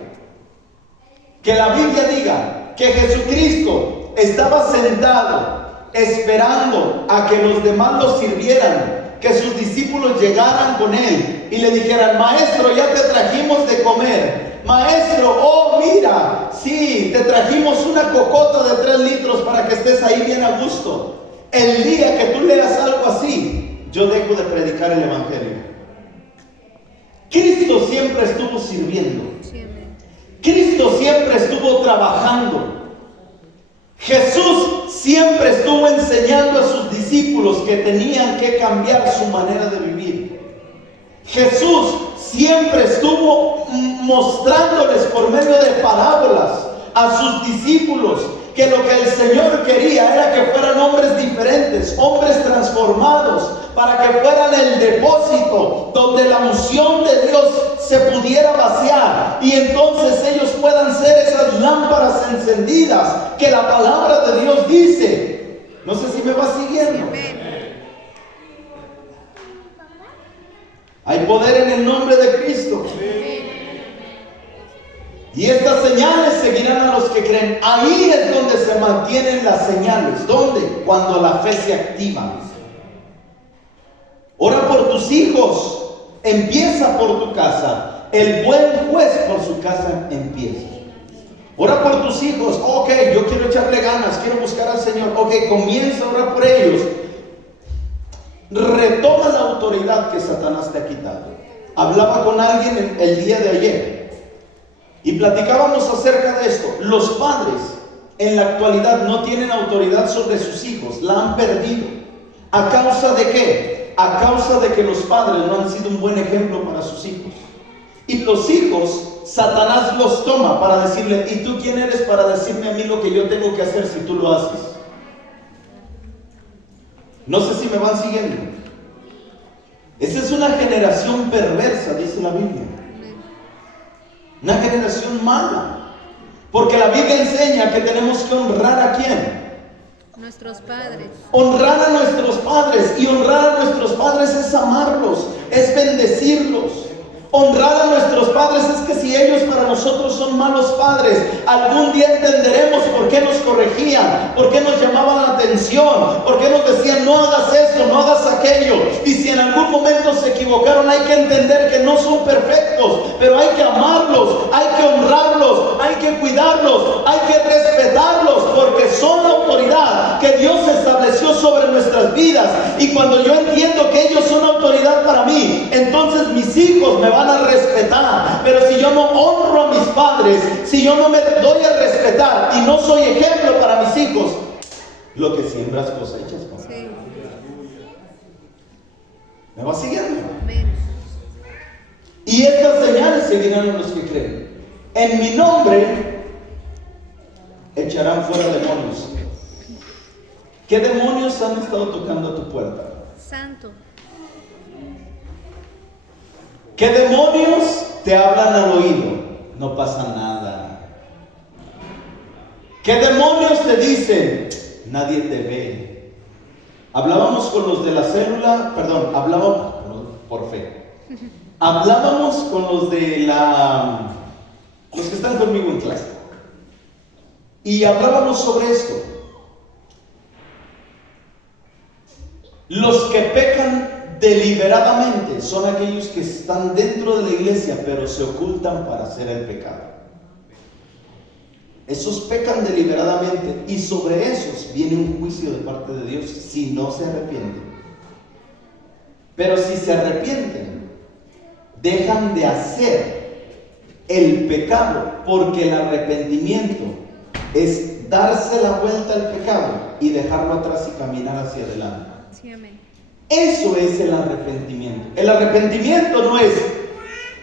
que la Biblia diga que Jesucristo estaba sentado esperando a que los demás lo sirvieran, que sus discípulos llegaran con él y le dijeran: maestro, ya te trajimos de comer. Maestro, oh mira, sí, te trajimos una cocota de 3 litros para que estés ahí bien a gusto. El día que tú leas algo así, yo dejo de predicar el Evangelio. Cristo siempre estuvo sirviendo. Cristo siempre estuvo trabajando. Jesús siempre estuvo enseñando a sus discípulos que tenían que cambiar su manera de vivir. Jesús siempre estuvo mostrándoles por medio de parábolas a sus discípulos que lo que el Señor quería era que fueran hombres diferentes, hombres transformados, para que fueran el depósito donde la unción de Dios se pudiera vaciar y entonces ellos puedan ser esas lámparas encendidas que la palabra de Dios dice. No sé si me va siguiendo. Hay poder en el nombre de Cristo. Y estas señales seguirán a los que creen. Ahí es donde se mantienen las señales. ¿Dónde? Cuando la fe se activa. Ora por tus hijos. Empieza por tu casa. El buen juez por su casa empieza. Ora por tus hijos. Ok, yo quiero echarle ganas, quiero buscar al Señor. Ok, comienza a orar por ellos. Retoma la autoridad que Satanás te ha quitado. Hablaba con alguien el día de ayer y platicábamos acerca de esto. Los padres en la actualidad no tienen autoridad sobre sus hijos, la han perdido. ¿A causa de qué? A causa de que los padres no han sido un buen ejemplo para sus hijos. Y los hijos, Satanás los toma para decirle: ¿y tú quién eres para decirme a mí lo que yo tengo que hacer si tú lo haces? No sé si me van siguiendo. Esa es una generación perversa, dice la Biblia. Una generación mala. Porque la Biblia enseña que tenemos que honrar ¿a quién? Nuestros padres. Honrar a nuestros padres. Y honrar a nuestros padres es amarlos, es bendecirlos. Honrar a nuestros padres es que si ellos para nosotros son malos padres, algún día entenderemos por qué nos corregían, por qué nos llamaban la atención, por qué nos decían: no hagas esto, no hagas aquello. Y si en algún momento se equivocaron, hay que entender que no son perfectos, pero hay que amarlos, hay que honrarlos, hay que cuidarlos, hay que respetarlos, porque son la autoridad que Dios estableció sobre nuestras vidas. Y cuando yo entiendo que ellos son autoridad para mí, entonces mis hijos me van a respetar. Pero si yo no honro a mis padres, si yo no me doy a respetar y no soy ejemplo para mis hijos, lo que siembras cosechas, papá. Sí. ¿Me va siguiendo? Amén. Y estas señales seguirán a los que creen. En mi nombre echarán fuera demonios. ¿Qué demonios han estado tocando a tu puerta? Santo. ¿Qué demonios te hablan al oído? No pasa nada. ¿Qué demonios te dicen? Nadie te ve. Hablábamos con los de la célula, hablábamos por fe. Hablábamos con los de los que están conmigo en clase. Y hablábamos sobre esto. Los que pecan deliberadamente son aquellos que están dentro de la iglesia pero se ocultan para hacer el pecado. Esos pecan deliberadamente y sobre esos viene un juicio de parte de Dios si no se arrepienten. Pero si se arrepienten, dejan de hacer el pecado, porque el arrepentimiento es darse la vuelta al pecado y dejarlo atrás y caminar hacia adelante. Sí, amén. Eso es el arrepentimiento. El arrepentimiento no es: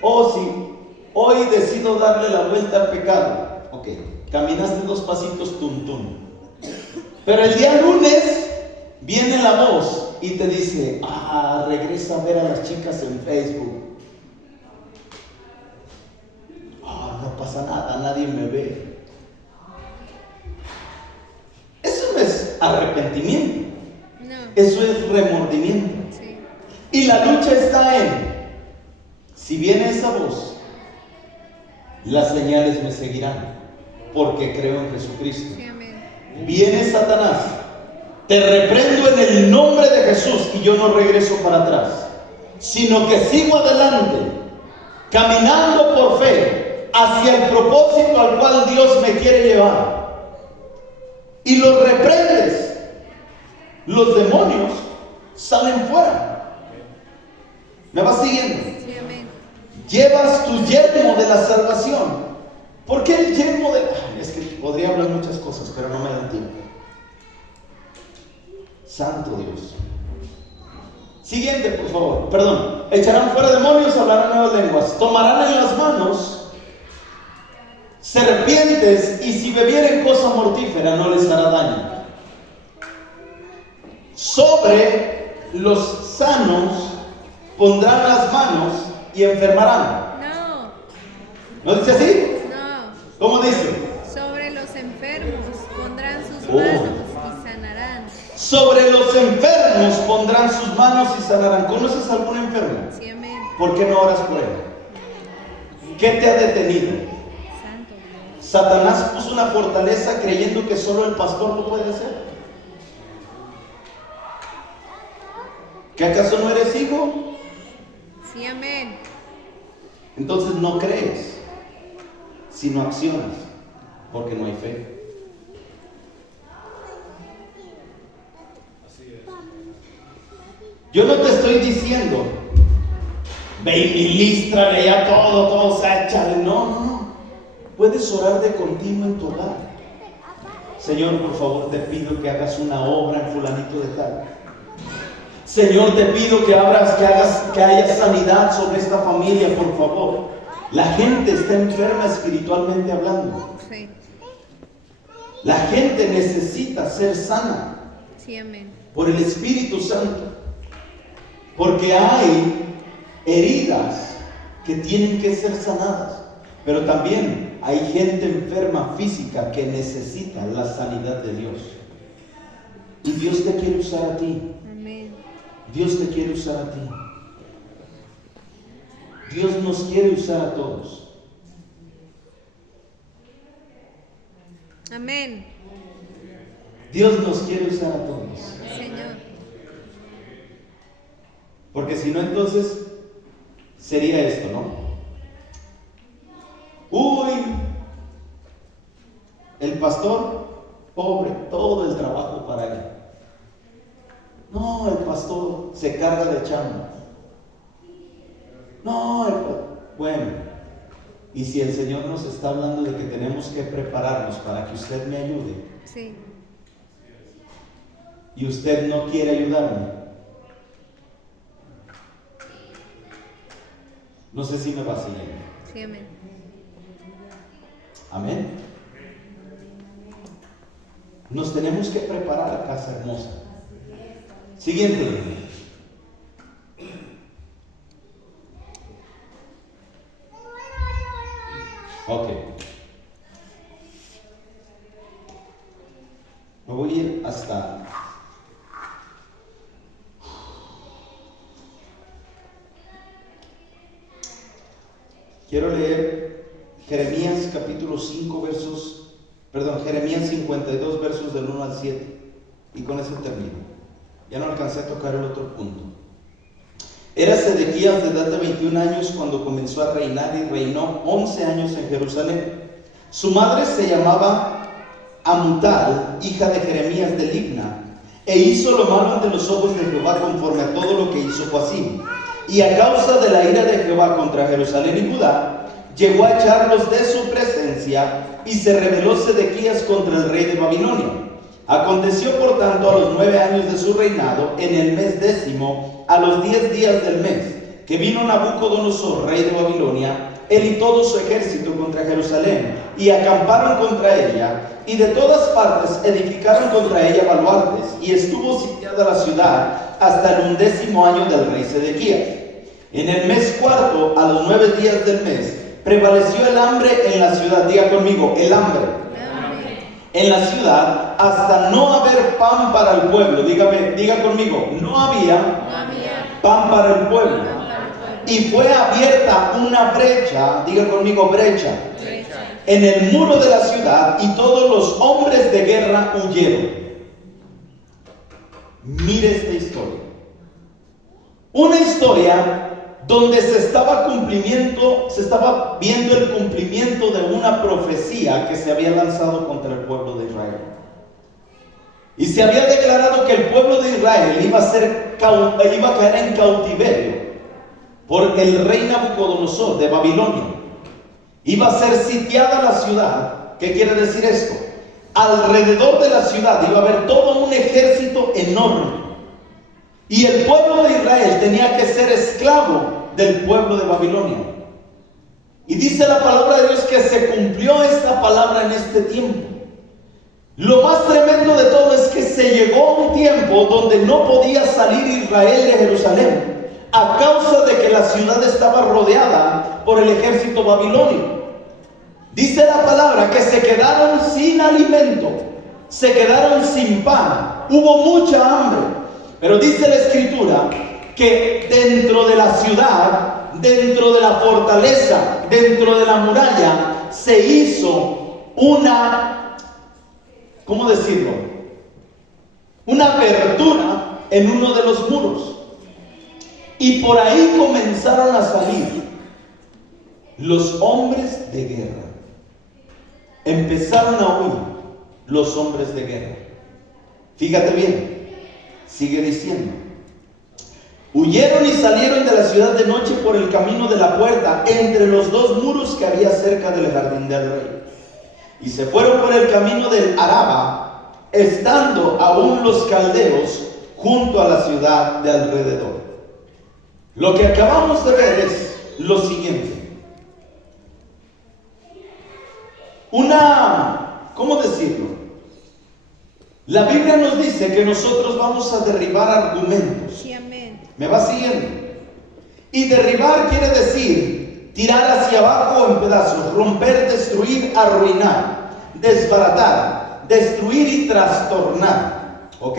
oh sí, hoy decido darle la vuelta al pecado. Ok, caminaste 2 pasitos, tum, tum. Pero el día lunes viene la voz y te dice, regresa a ver a las chicas en Facebook. No pasa nada, nadie me ve. Eso no es arrepentimiento. No. Eso es remordimiento. Sí. Y la lucha está en, si viene esa voz, las señales me seguirán, porque creo en Jesucristo. Sí, amén. Viene Satanás, te reprendo en el nombre de Jesús y yo no regreso para atrás, sino que sigo adelante, caminando por fe hacia el propósito al cual Dios me quiere llevar. Y los reprendes, los demonios salen fuera. ¿Me vas siguiendo? Sí, amén. Llevas tu yelmo de la salvación. ¿Por qué el yelmo de...? Es que podría hablar muchas cosas, pero no me da tiempo. Santo Dios. Siguiente, por favor. Perdón. Echarán fuera demonios, hablarán nuevas lenguas. Tomarán en las manos serpientes, y si bebieren cosa mortífera no les hará daño. Sobre los sanos pondrán las manos y enfermarán. No. ¿No dice así? No. ¿Cómo dice? Sobre los enfermos pondrán sus manos y sanarán. Sobre los enfermos pondrán sus manos y sanarán. ¿Conoces algún enfermo? Sí, amén. ¿Por qué no oras por él? ¿Qué te ha detenido? Santo Dios. Satanás puso una fortaleza creyendo que solo el pastor lo puede hacer. ¿Que acaso no eres hijo? Sí, amén. Entonces no crees, sino accionas, porque no hay fe. Yo no te estoy diciendo, ve y milístrale ya todo, échale. No. Puedes orar de continuo en tu hogar. Señor, por favor, te pido que hagas una obra en fulanito de tal. Señor, te pido que haya sanidad sobre esta familia, por favor. La gente está enferma espiritualmente hablando. Sí. La gente necesita ser sana Sí, amén. por el Espíritu Santo. Porque hay heridas que tienen que ser sanadas. Pero también hay gente enferma física que necesita la sanidad de Dios. Y Dios te quiere usar a ti. Amén. Dios te quiere usar a ti. Dios nos quiere usar a todos. Amén. Dios nos quiere usar a todos. Señor. Porque si no, entonces sería esto, ¿no? Uy, el pastor, pobre, todo el trabajo para él. No, el pastor se carga de chamba. No, bueno. Y si el Señor nos está hablando de que tenemos que prepararnos para que usted me ayude, Sí. y usted no quiere ayudarme, no sé si me va a seguir. Sí, amén. Amén. Nos tenemos que preparar a casa hermosa. Siguiente. Ok. Me voy a ir hasta... Quiero leer Jeremías capítulo 5 Jeremías 52 versos del 1 al 7. Y con eso termino. Ya no alcancé a tocar el otro punto. Era Sedequías de edad de 21 años cuando comenzó a reinar y reinó 11 años en Jerusalén. Su madre se llamaba Amutal, hija de Jeremías de Libna, e hizo lo malo ante los ojos de Jehová conforme a todo lo que hizo Joacim. Y a causa de la ira de Jehová contra Jerusalén y Judá, llegó a echarlos de su presencia y se rebeló Sedequías contra el rey de Babilonia. Aconteció por tanto a los 9 años de su reinado, en el mes 10º, a los 10 días del mes, que vino Nabucodonosor, rey de Babilonia, él y todo su ejército contra Jerusalén, y acamparon contra ella, y de todas partes edificaron contra ella baluartes, y estuvo sitiada la ciudad hasta el 11º año del rey Sedequías. En el mes cuarto, a los 9 días del mes, prevaleció el hambre en la ciudad. Diga conmigo, el hambre. En la ciudad, hasta no haber pan para el pueblo. Diga conmigo, no había pan para el pueblo. Y fue abierta una brecha, diga conmigo, brecha, en el muro de la ciudad, y todos los hombres de guerra huyeron. Mire esta historia. Una historia donde se estaba viendo el cumplimiento de una profecía que se había lanzado contra el pueblo de Israel. Y se había declarado que el pueblo de Israel iba a caer en cautiverio por el rey Nabucodonosor de Babilonia. Iba a ser sitiada la ciudad. ¿Qué quiere decir esto? Alrededor de la ciudad iba a haber todo un ejército enorme. Y el pueblo de Israel tenía que ser esclavo del pueblo de Babilonia. Y dice la palabra de Dios que se cumplió esta palabra en este tiempo. Lo más tremendo de todo es que se llegó a un tiempo donde no podía salir Israel de Jerusalén a causa de que la ciudad estaba rodeada por el ejército babilonio. Dice la palabra que se quedaron sin alimento, se quedaron sin pan, hubo mucha hambre. Pero dice la escritura que dentro de la ciudad, dentro de la fortaleza, dentro de la muralla, se hizo una, ¿cómo decirlo? Una abertura en uno de los muros. Y por ahí comenzaron a salir los hombres de guerra. Empezaron a huir los hombres de guerra. Fíjate bien, sigue diciendo: huyeron y salieron de la ciudad de noche por el camino de la puerta, entre los dos muros que había cerca del jardín del rey. Y se fueron por el camino del Araba, estando aún los caldeos junto a la ciudad de alrededor. Lo que acabamos de ver es lo siguiente. ¿Cómo decirlo? La Biblia nos dice que nosotros vamos a derribar argumentos. Sí, amén. ¿Me va siguiendo? Y derribar quiere decir tirar hacia abajo en pedazos, romper, destruir, arruinar, desbaratar, destruir y trastornar. ¿Ok?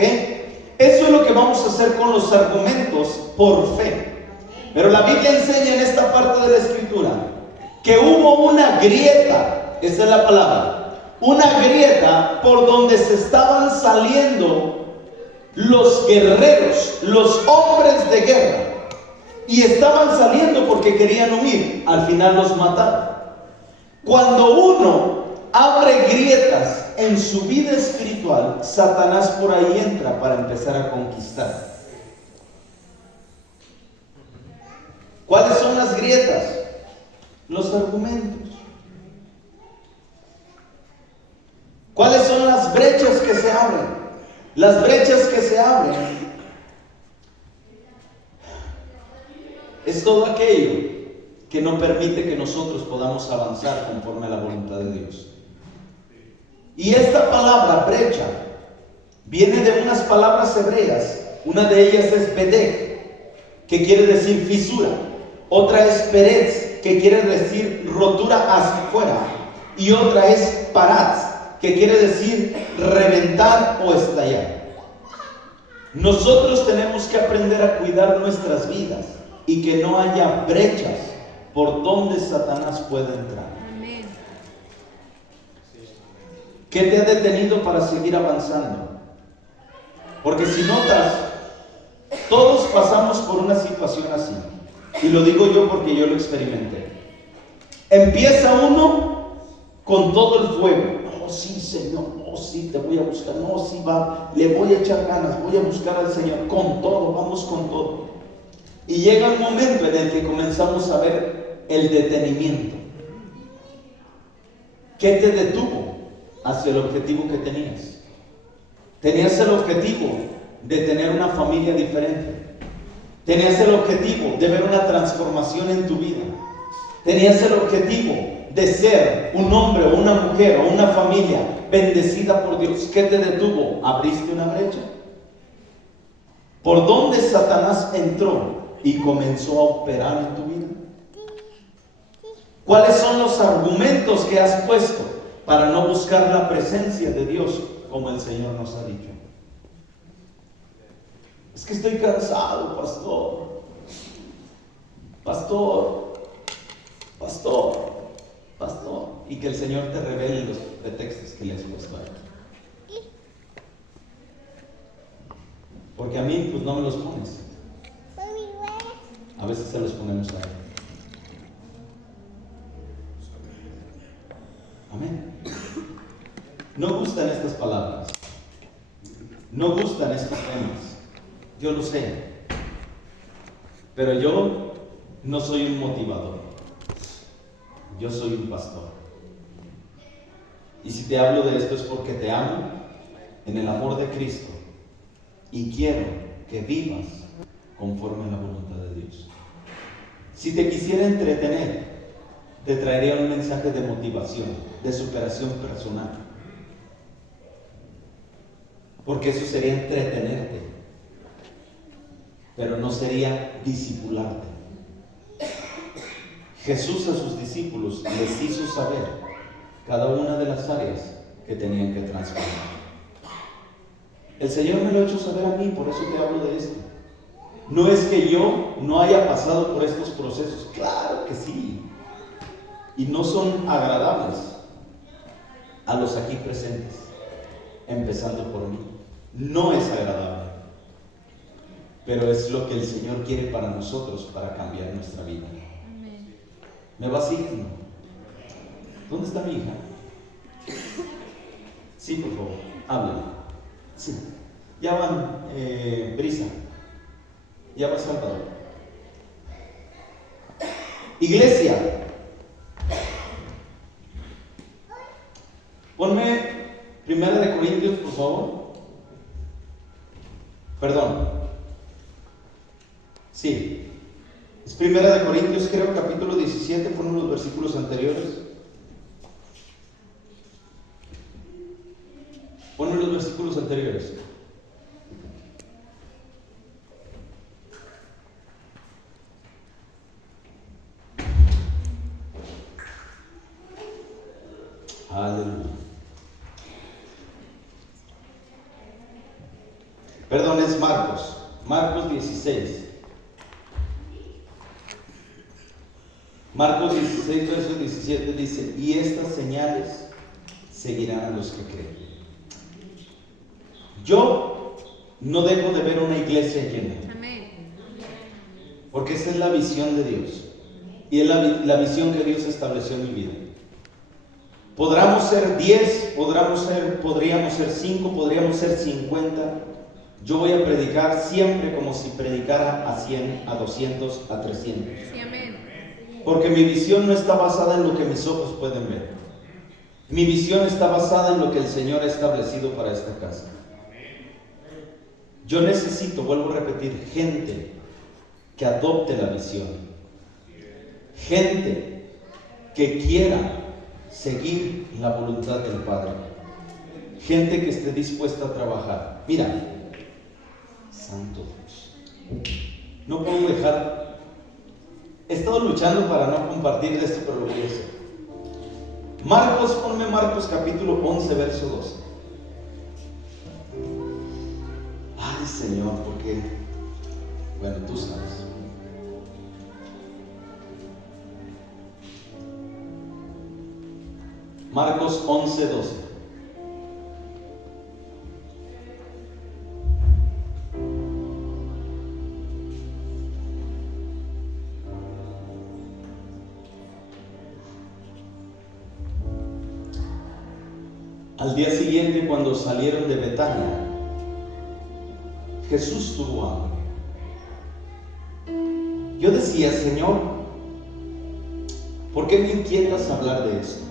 Eso es lo que vamos a hacer con los argumentos por fe. Pero la Biblia enseña en esta parte de la escritura que hubo una grieta. Esa es la palabra. Una grieta por donde se estaban saliendo los guerreros, los hombres de guerra. Y estaban saliendo porque querían huir. Al final los mataron. Cuando uno abre grietas en su vida espiritual, Satanás por ahí entra para empezar a conquistar. ¿Cuáles son las grietas? Los argumentos. ¿Cuáles son las brechas que se abren? Las brechas que se abren es todo aquello que no permite que nosotros podamos avanzar conforme a la voluntad de Dios. Y esta palabra brecha viene de unas palabras hebreas. Una de ellas es bedek, que quiere decir fisura. Otra es peretz, que quiere decir rotura hacia afuera. Y otra es paratz, que quiere decir reventar o estallar. Nosotros tenemos que aprender a cuidar nuestras vidas y que no haya brechas por donde Satanás pueda entrar. Amén. ¿Qué te ha detenido para seguir avanzando? Porque si notas, todos pasamos por una situación así. Y lo digo yo porque yo lo experimenté. Empieza uno con todo el fuego. Oh sí, Señor, oh sí, te voy a buscar, no, sí va, le voy a echar ganas, voy a buscar al Señor, con todo, vamos con todo. Y llega el momento en el que comenzamos a ver el detenimiento. ¿Qué te detuvo hacia el objetivo que tenías? Tenías el objetivo de tener una familia diferente. Tenías el objetivo de ver una transformación en tu vida. Tenías el objetivo de ser un hombre o una mujer o una familia bendecida por Dios. ¿Qué te detuvo? Abriste una brecha. ¿Por dónde Satanás entró y comenzó a operar en tu vida? ¿Cuáles son los argumentos que has puesto para no buscar la presencia de Dios como el Señor nos ha dicho? Es que estoy cansado, pastor. Pastor. Y que el Señor te revele los pretextos que le has puesto a él. Porque a mí pues no me los pones. A veces se los ponemos a él. Amén. No gustan estas palabras. No gustan estos temas. Yo lo sé. Pero yo no soy un motivador. Yo soy un pastor. Y si te hablo de esto es porque te amo en el amor de Cristo y quiero que vivas conforme a la voluntad de Dios. Si te quisiera entretener, te traería un mensaje de motivación, de superación personal. Porque eso sería entretenerte, pero no sería discipularte. Jesús a sus discípulos les hizo saber cada una de las áreas que tenían que transformar. El Señor me lo ha hecho saber a mí, por eso te hablo de esto. No es que yo no haya pasado por estos procesos, claro que sí. Y no son agradables a los aquí presentes, empezando por mí. No es agradable, pero es lo que el Señor quiere para nosotros, para cambiar nuestra vida. ¿Me va siguiendo? ¿Dónde está mi hija? Sí, por favor, háblale. Sí. Ya van, Brisa. Ya va Salvador. Iglesia. Ponme 1 Corintios, por favor. Perdón. Sí. Es 1 Corintios, creo, capítulo 17, pon los versículos anteriores. Pon los versículos anteriores. Aleluya. Perdón, es Marcos. Marcos 16. Marcos 16, verso 17 dice: y estas señales seguirán a los que creen. Yo no dejo de ver una iglesia llena. Amén. Porque esa es la visión de Dios. Y es la visión que Dios estableció en mi vida. Podríamos ser 10, podríamos ser 5, podríamos ser 50. Yo voy a predicar siempre como si predicara a 100, a 200, a 300. Sí, amén. Porque mi visión no está basada en lo que mis ojos pueden ver. Mi visión está basada en lo que el Señor ha establecido para esta casa. Yo necesito, vuelvo a repetir, gente que adopte la visión. Gente que quiera seguir la voluntad del Padre. Gente que esté dispuesta a trabajar. Mira, santo Dios. No puedo dejar. He estado luchando para no compartir de esto, pero lo voy a hacer. Marcos, ponme Marcos capítulo 11, verso 12. Ay, Señor, porque, bueno, tú sabes. Marcos 11, 12. Al día siguiente, cuando salieron de Betania, Jesús tuvo hambre. Yo decía: Señor, ¿por qué me inquietas hablar de esto?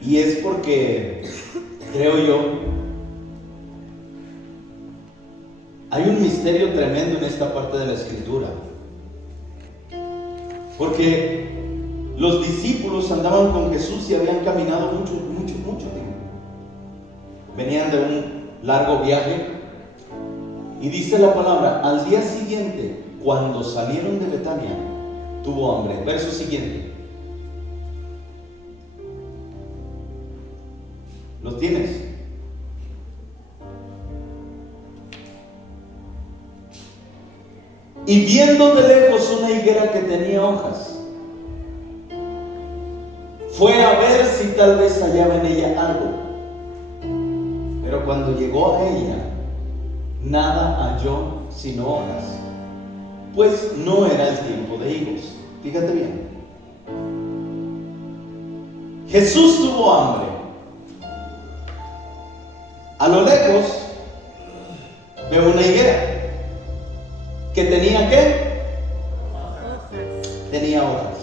Y es porque, creo yo, hay un misterio tremendo en esta parte de la Escritura. Porque los discípulos andaban con Jesús y habían caminado mucho tiempo. Venían de un largo viaje. Y dice la palabra, al día siguiente, cuando salieron de Betania, tuvo hambre. Verso siguiente. ¿Los tienes? Y viendo de lejos una higuera que tenía hojas, fue a ver si tal vez hallaba en ella algo. Pero cuando llegó a ella, nada halló sino hojas, pues no era el tiempo de higos. Fíjate bien. Jesús tuvo hambre. A lo lejos ve una higuera que tenía ¿qué? Tenía hojas.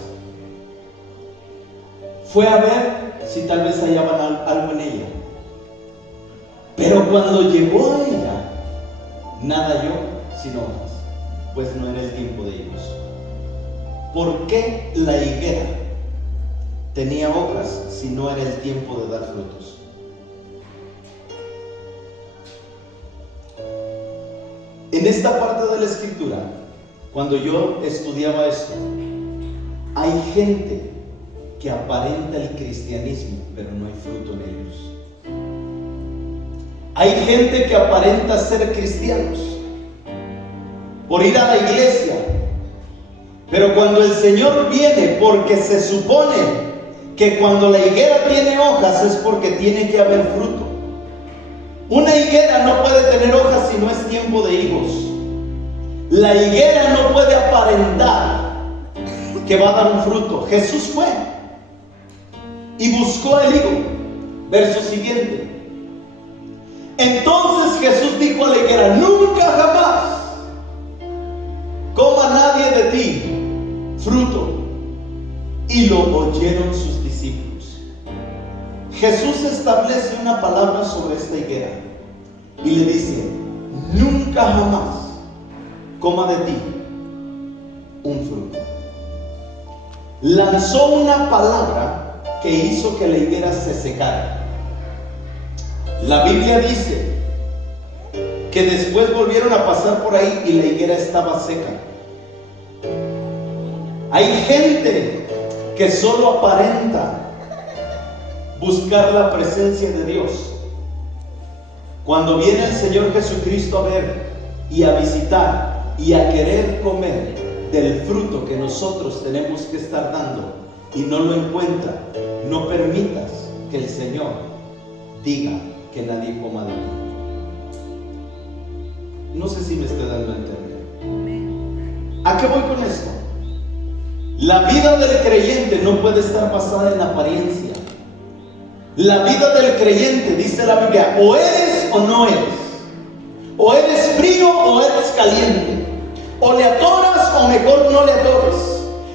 Fue a ver si tal vez hallaban algo en ella. Pero cuando llegó a ella, nada halló sino hojas, pues no era el tiempo de higos. ¿Por qué la higuera tenía hojas si no era el tiempo de dar frutos? En esta parte de la escritura, cuando yo estudiaba esto, hay gente que aparenta el cristianismo, pero no hay fruto en ellos. Hay gente que aparenta ser cristianos por ir a la iglesia, pero cuando el Señor viene, porque se supone que cuando la higuera tiene hojas es porque tiene que haber fruto. Una higuera no puede tener hojas si no es tiempo de higos. La higuera no puede aparentar que va a dar un fruto. Jesús fue y buscó el higo. Verso siguiente. Entonces Jesús dijo a la higuera: nunca jamás coma nadie de ti fruto. Y lo oyeron sus discípulos. Jesús establece una palabra sobre esta higuera y le dice: nunca jamás coma de ti un fruto. Lanzó una palabra que hizo que la higuera se secara. La Biblia dice que después volvieron a pasar por ahí y la higuera estaba seca. Hay gente que solo aparenta buscar la presencia de Dios. Cuando viene el Señor Jesucristo a ver y a visitar y a querer comer del fruto que nosotros tenemos que estar dando y no lo encuentra, no permitas que el Señor diga que nadie coma de ti. No sé si me estoy dando a entender. ¿A qué voy con esto? La vida del creyente no puede estar basada en apariencia. La vida del creyente, dice la Biblia, o eres o no eres. O eres frío o eres caliente. O le atoras o mejor no le atores.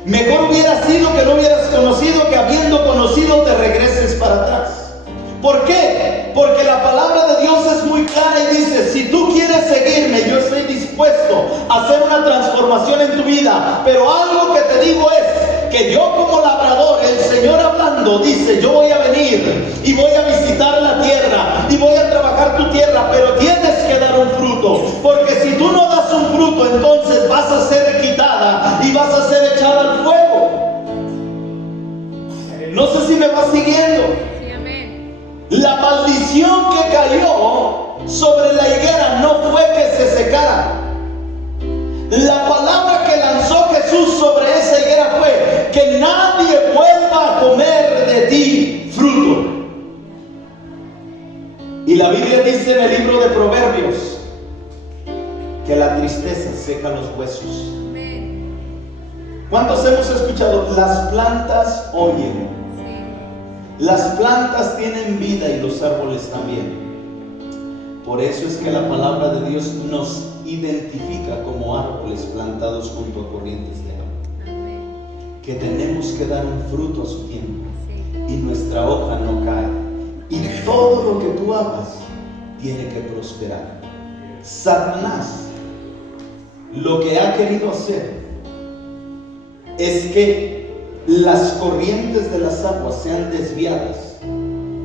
Mejor hubiera sido que no hubieras conocido, que habiendo conocido te regreses para atrás. ¿Por qué? Porque la palabra de Dios es muy clara y dice: si tú quieres seguirme, yo estoy dispuesto a hacer una transformación en tu vida. Pero algo que te digo es que yo, como labrador, el Señor hablando, dice: yo voy a venir y voy a visitar la tierra y voy a trabajar tu tierra, pero tienes que dar un fruto. Porque si tú no das un fruto, entonces vas a ser quitada y vas a ser echada al fuego. No sé si me vas siguiendo. La maldición que cayó sobre la higuera no fue que se secara. La palabra que lanzó Jesús sobre esa higuera fue: que nadie vuelva a comer de ti fruto. Y la Biblia dice en el libro de Proverbios que la tristeza seca los huesos. ¿Cuántos hemos escuchado? Las plantas oyen. Las plantas tienen vida y los árboles también. Por eso es que la palabra de Dios nos identifica como árboles plantados junto a corrientes de agua. Que tenemos que dar un fruto a su tiempo y nuestra hoja no cae. Y todo lo que tú hagas tiene que prosperar. Satanás lo que ha querido hacer es que las corrientes de las aguas sean desviadas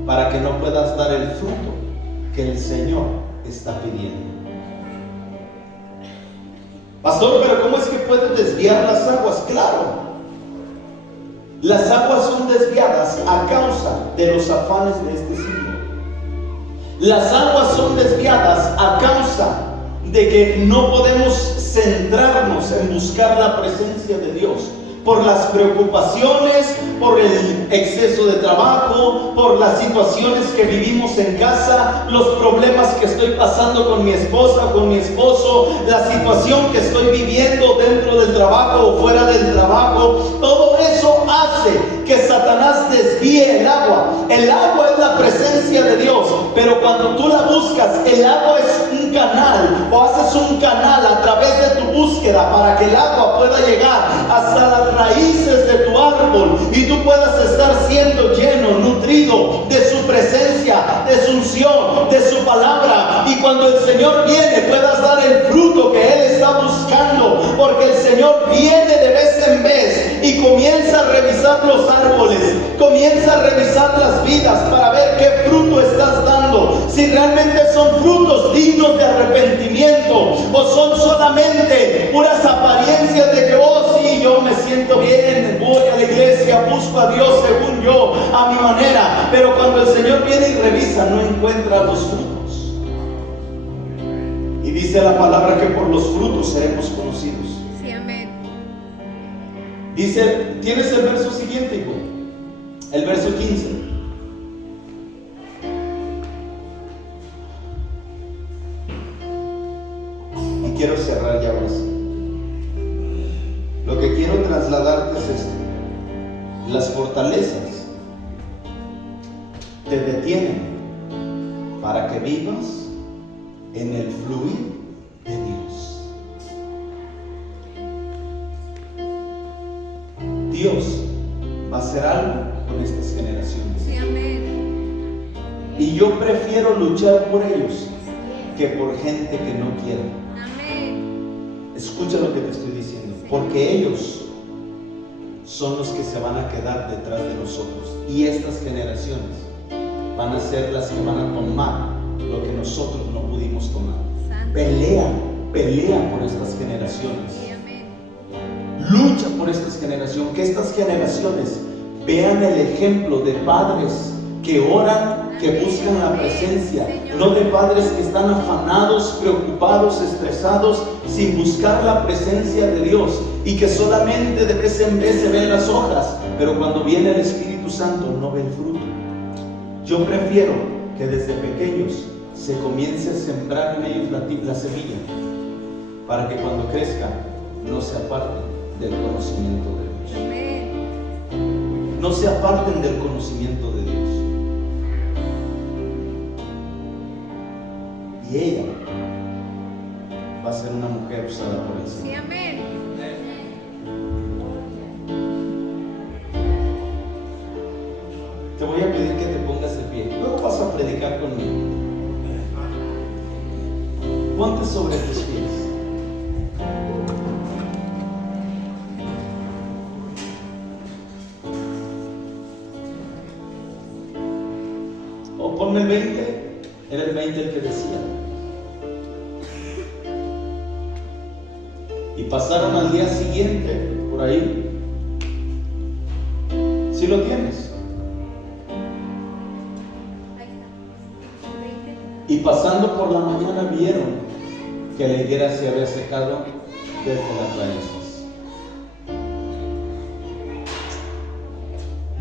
para que no puedas dar el fruto que el Señor está pidiendo. Pastor, pero ¿cómo es que puedes desviar las aguas? Claro, las aguas son desviadas a causa de los afanes de este siglo. Las aguas son desviadas a causa de que no podemos centrarnos en buscar la presencia de Dios. Por las preocupaciones, por el exceso de trabajo, por las situaciones que vivimos en casa, los problemas que estoy pasando con mi esposa, con mi esposo, la situación que estoy viviendo dentro del trabajo o fuera del trabajo. Todo eso hace que Satanás desvíe el agua. El agua es la presencia de Dios, pero cuando tú la buscas, el agua es un canal, o haces un canal a través de tu búsqueda para que el agua pueda llegar hasta las raíces de tu árbol y tú puedas estar siendo lleno, nutrido de su presencia, de su unción, de su palabra, y cuando el Señor viene puedas dar el fruto que Él está buscando, porque el Señor viene de vez en vez y comienza a revisar los árboles, comienza a revisar las vidas para ver qué fruto estás dando, si realmente son frutos dignos de arrepentimiento o son solamente puras apariencias de que, oh sí, yo me siento bien, voy a la iglesia, busco a Dios según yo, a mi manera, pero cuando el Señor viene y revisa no encuentra los frutos. Y dice la palabra que por los frutos seremos conocidos. Sí, amén. Dice, ¿tienes el verso siguiente, hijo? El verso 15. Y quiero cerrar ya ahora sí. Lo que quiero trasladarte es esto. Las fortalezas te detienen para que vivas en el fluir de Dios. Dios va a hacer algo con estas generaciones. Sí, amén. Y yo prefiero luchar por ellos que por gente que no quiere. Amén. Escucha lo que te estoy diciendo, porque ellos son los que se van a quedar detrás de nosotros, y estas generaciones van a ser las que van a tomar lo que nosotros no pudimos tomar. Santo. Pelea por estas generaciones. Sí, amén. Lucha por estas generaciones, que estas generaciones vean el ejemplo de padres que oran, que buscan la presencia, no de padres que están afanados, preocupados, estresados, sin buscar la presencia de Dios, y que solamente de vez en vez se ven las hojas, pero cuando viene el Espíritu Santo no ven fruto. Yo prefiero que desde pequeños se comience a sembrar en ellos la semilla, para que cuando crezcan no se aparten del conocimiento de Dios. Amén. No se aparten del conocimiento de Dios. Y ella va a ser una mujer usada por el Sí, Señor. amén. Te voy a pedir que te pongas de pie. Luego vas a predicar conmigo. Ponte sobre tus pies. O ponme el 20. Era el 20 el que decía. Y pasaron al día siguiente, por ahí. ¿Sí lo tienes? Ahí está. Y pasando por la mañana vieron que la higuera se había secado desde las raíces.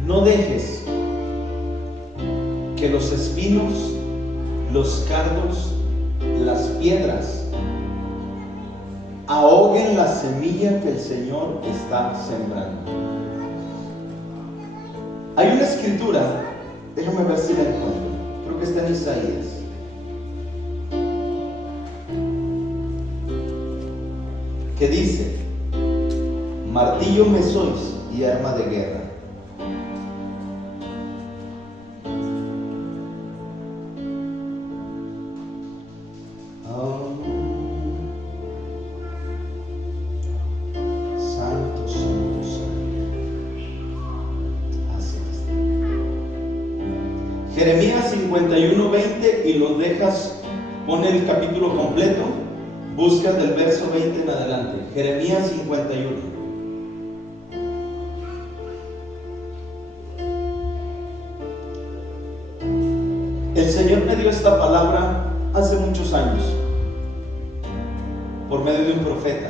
No dejes que los espinos, los cardos, las piedras ahoguen la semilla que el Señor está sembrando. Hay una escritura, déjame ver si la encuentro, creo que está en Isaías. Que dice: martillo me sois y arma de guerra. Santo, santo, santo. Jeremías 51:20 y lo dejas, pone el capítulo completo, buscas del verso 20 en adelante. Jeremías 51. El Señor me dio esta palabra hace muchos años, por medio de un profeta.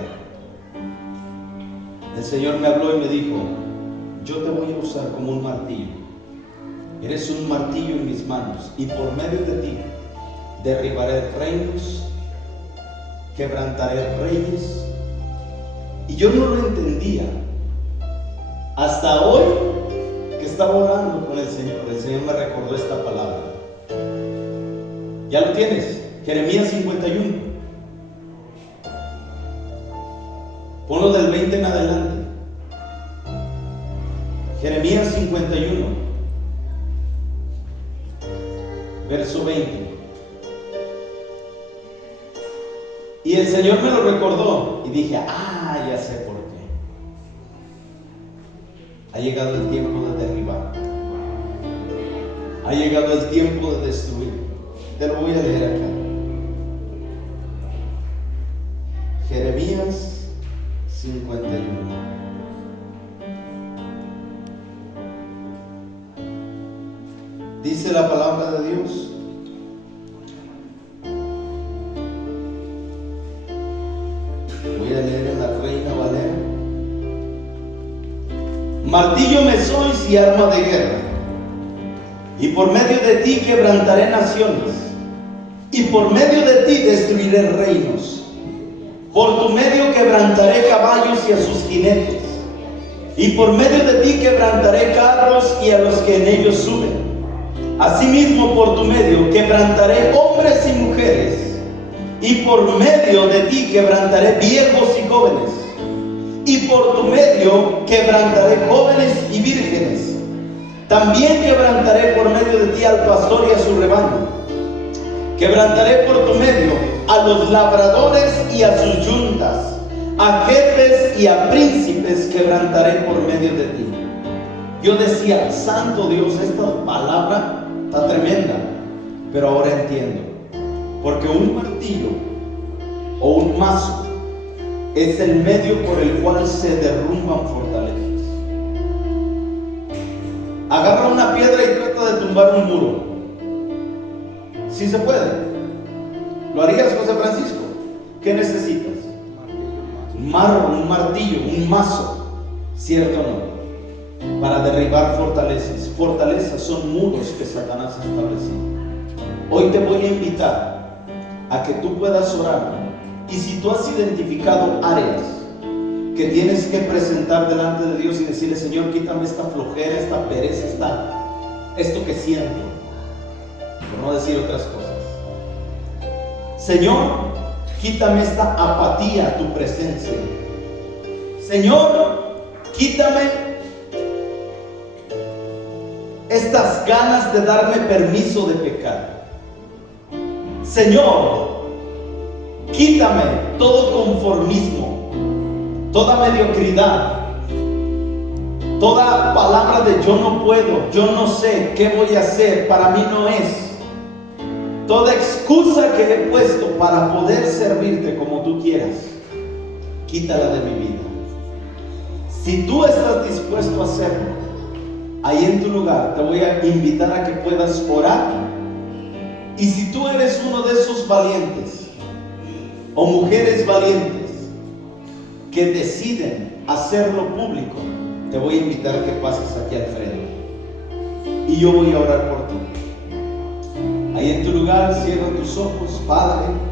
El Señor me habló y me dijo: yo te voy a usar como un martillo. Eres un martillo en mis manos, y por medio de ti derribaré reinos, quebrantaré reyes. Y yo no lo entendía hasta hoy que estaba orando con el Señor. El Señor me recordó esta palabra. Ya lo tienes, Jeremías 51. Ponlo del 20 en adelante. Jeremías 51, verso 20. Y el Señor me lo recordó y dije: ya sé por qué. Ha llegado el tiempo de derribar. Ha llegado el tiempo de destruir. Te lo voy a leer acá. Jeremías 51. Dice la palabra de Dios: voy a leer en la Reina Valera. Martillo me sois y arma de guerra, y por medio de ti quebrantaré naciones, y por medio de ti destruiré reinos. Por tu medio quebrantaré caballos y a sus jinetes, y por medio de ti quebrantaré carros y a los que en ellos suben. Asimismo, por tu medio quebrantaré hombres y mujeres, y por medio de ti quebrantaré viejos y jóvenes, y por tu medio quebrantaré jóvenes y vírgenes. También quebrantaré por medio de ti al pastor y a su rebaño. Quebrantaré por tu medio a los labradores y a sus yuntas, a jefes y a príncipes quebrantaré por medio de ti. Yo decía: santo Dios, esta palabra está tremenda, pero ahora entiendo. Porque un martillo o un mazo es el medio por el cual se derrumban fortalezas. Agarra una piedra y trata de tumbar un muro. Si se puede. ¿Lo harías, José Francisco? ¿Qué necesitas? Un martillo, un mazo, ¿cierto o no? Para derribar fortalezas. Fortalezas son muros que Satanás ha establecido. Hoy te voy a invitar a que tú puedas orar, y si tú has identificado áreas que tienes que presentar delante de Dios y decirle: Señor, quítame esta flojera, esta pereza, esto que siento, por no decir otras cosas. Señor, quítame esta apatía a tu presencia. Señor, quítame estas ganas de darme permiso de pecar. Señor, quítame todo conformismo, toda mediocridad, toda palabra de yo no puedo, yo no sé, qué voy a hacer, para mí no es. Toda excusa que he puesto para poder servirte como tú quieras, quítala de mi vida. Si tú estás dispuesto a hacerlo, ahí en tu lugar te voy a invitar a que puedas orar. Y si tú eres uno de esos valientes o mujeres valientes que deciden hacerlo público, te voy a invitar a que pases aquí al frente y yo voy a orar por ti. Ahí en tu lugar, cierra tus ojos. Padre,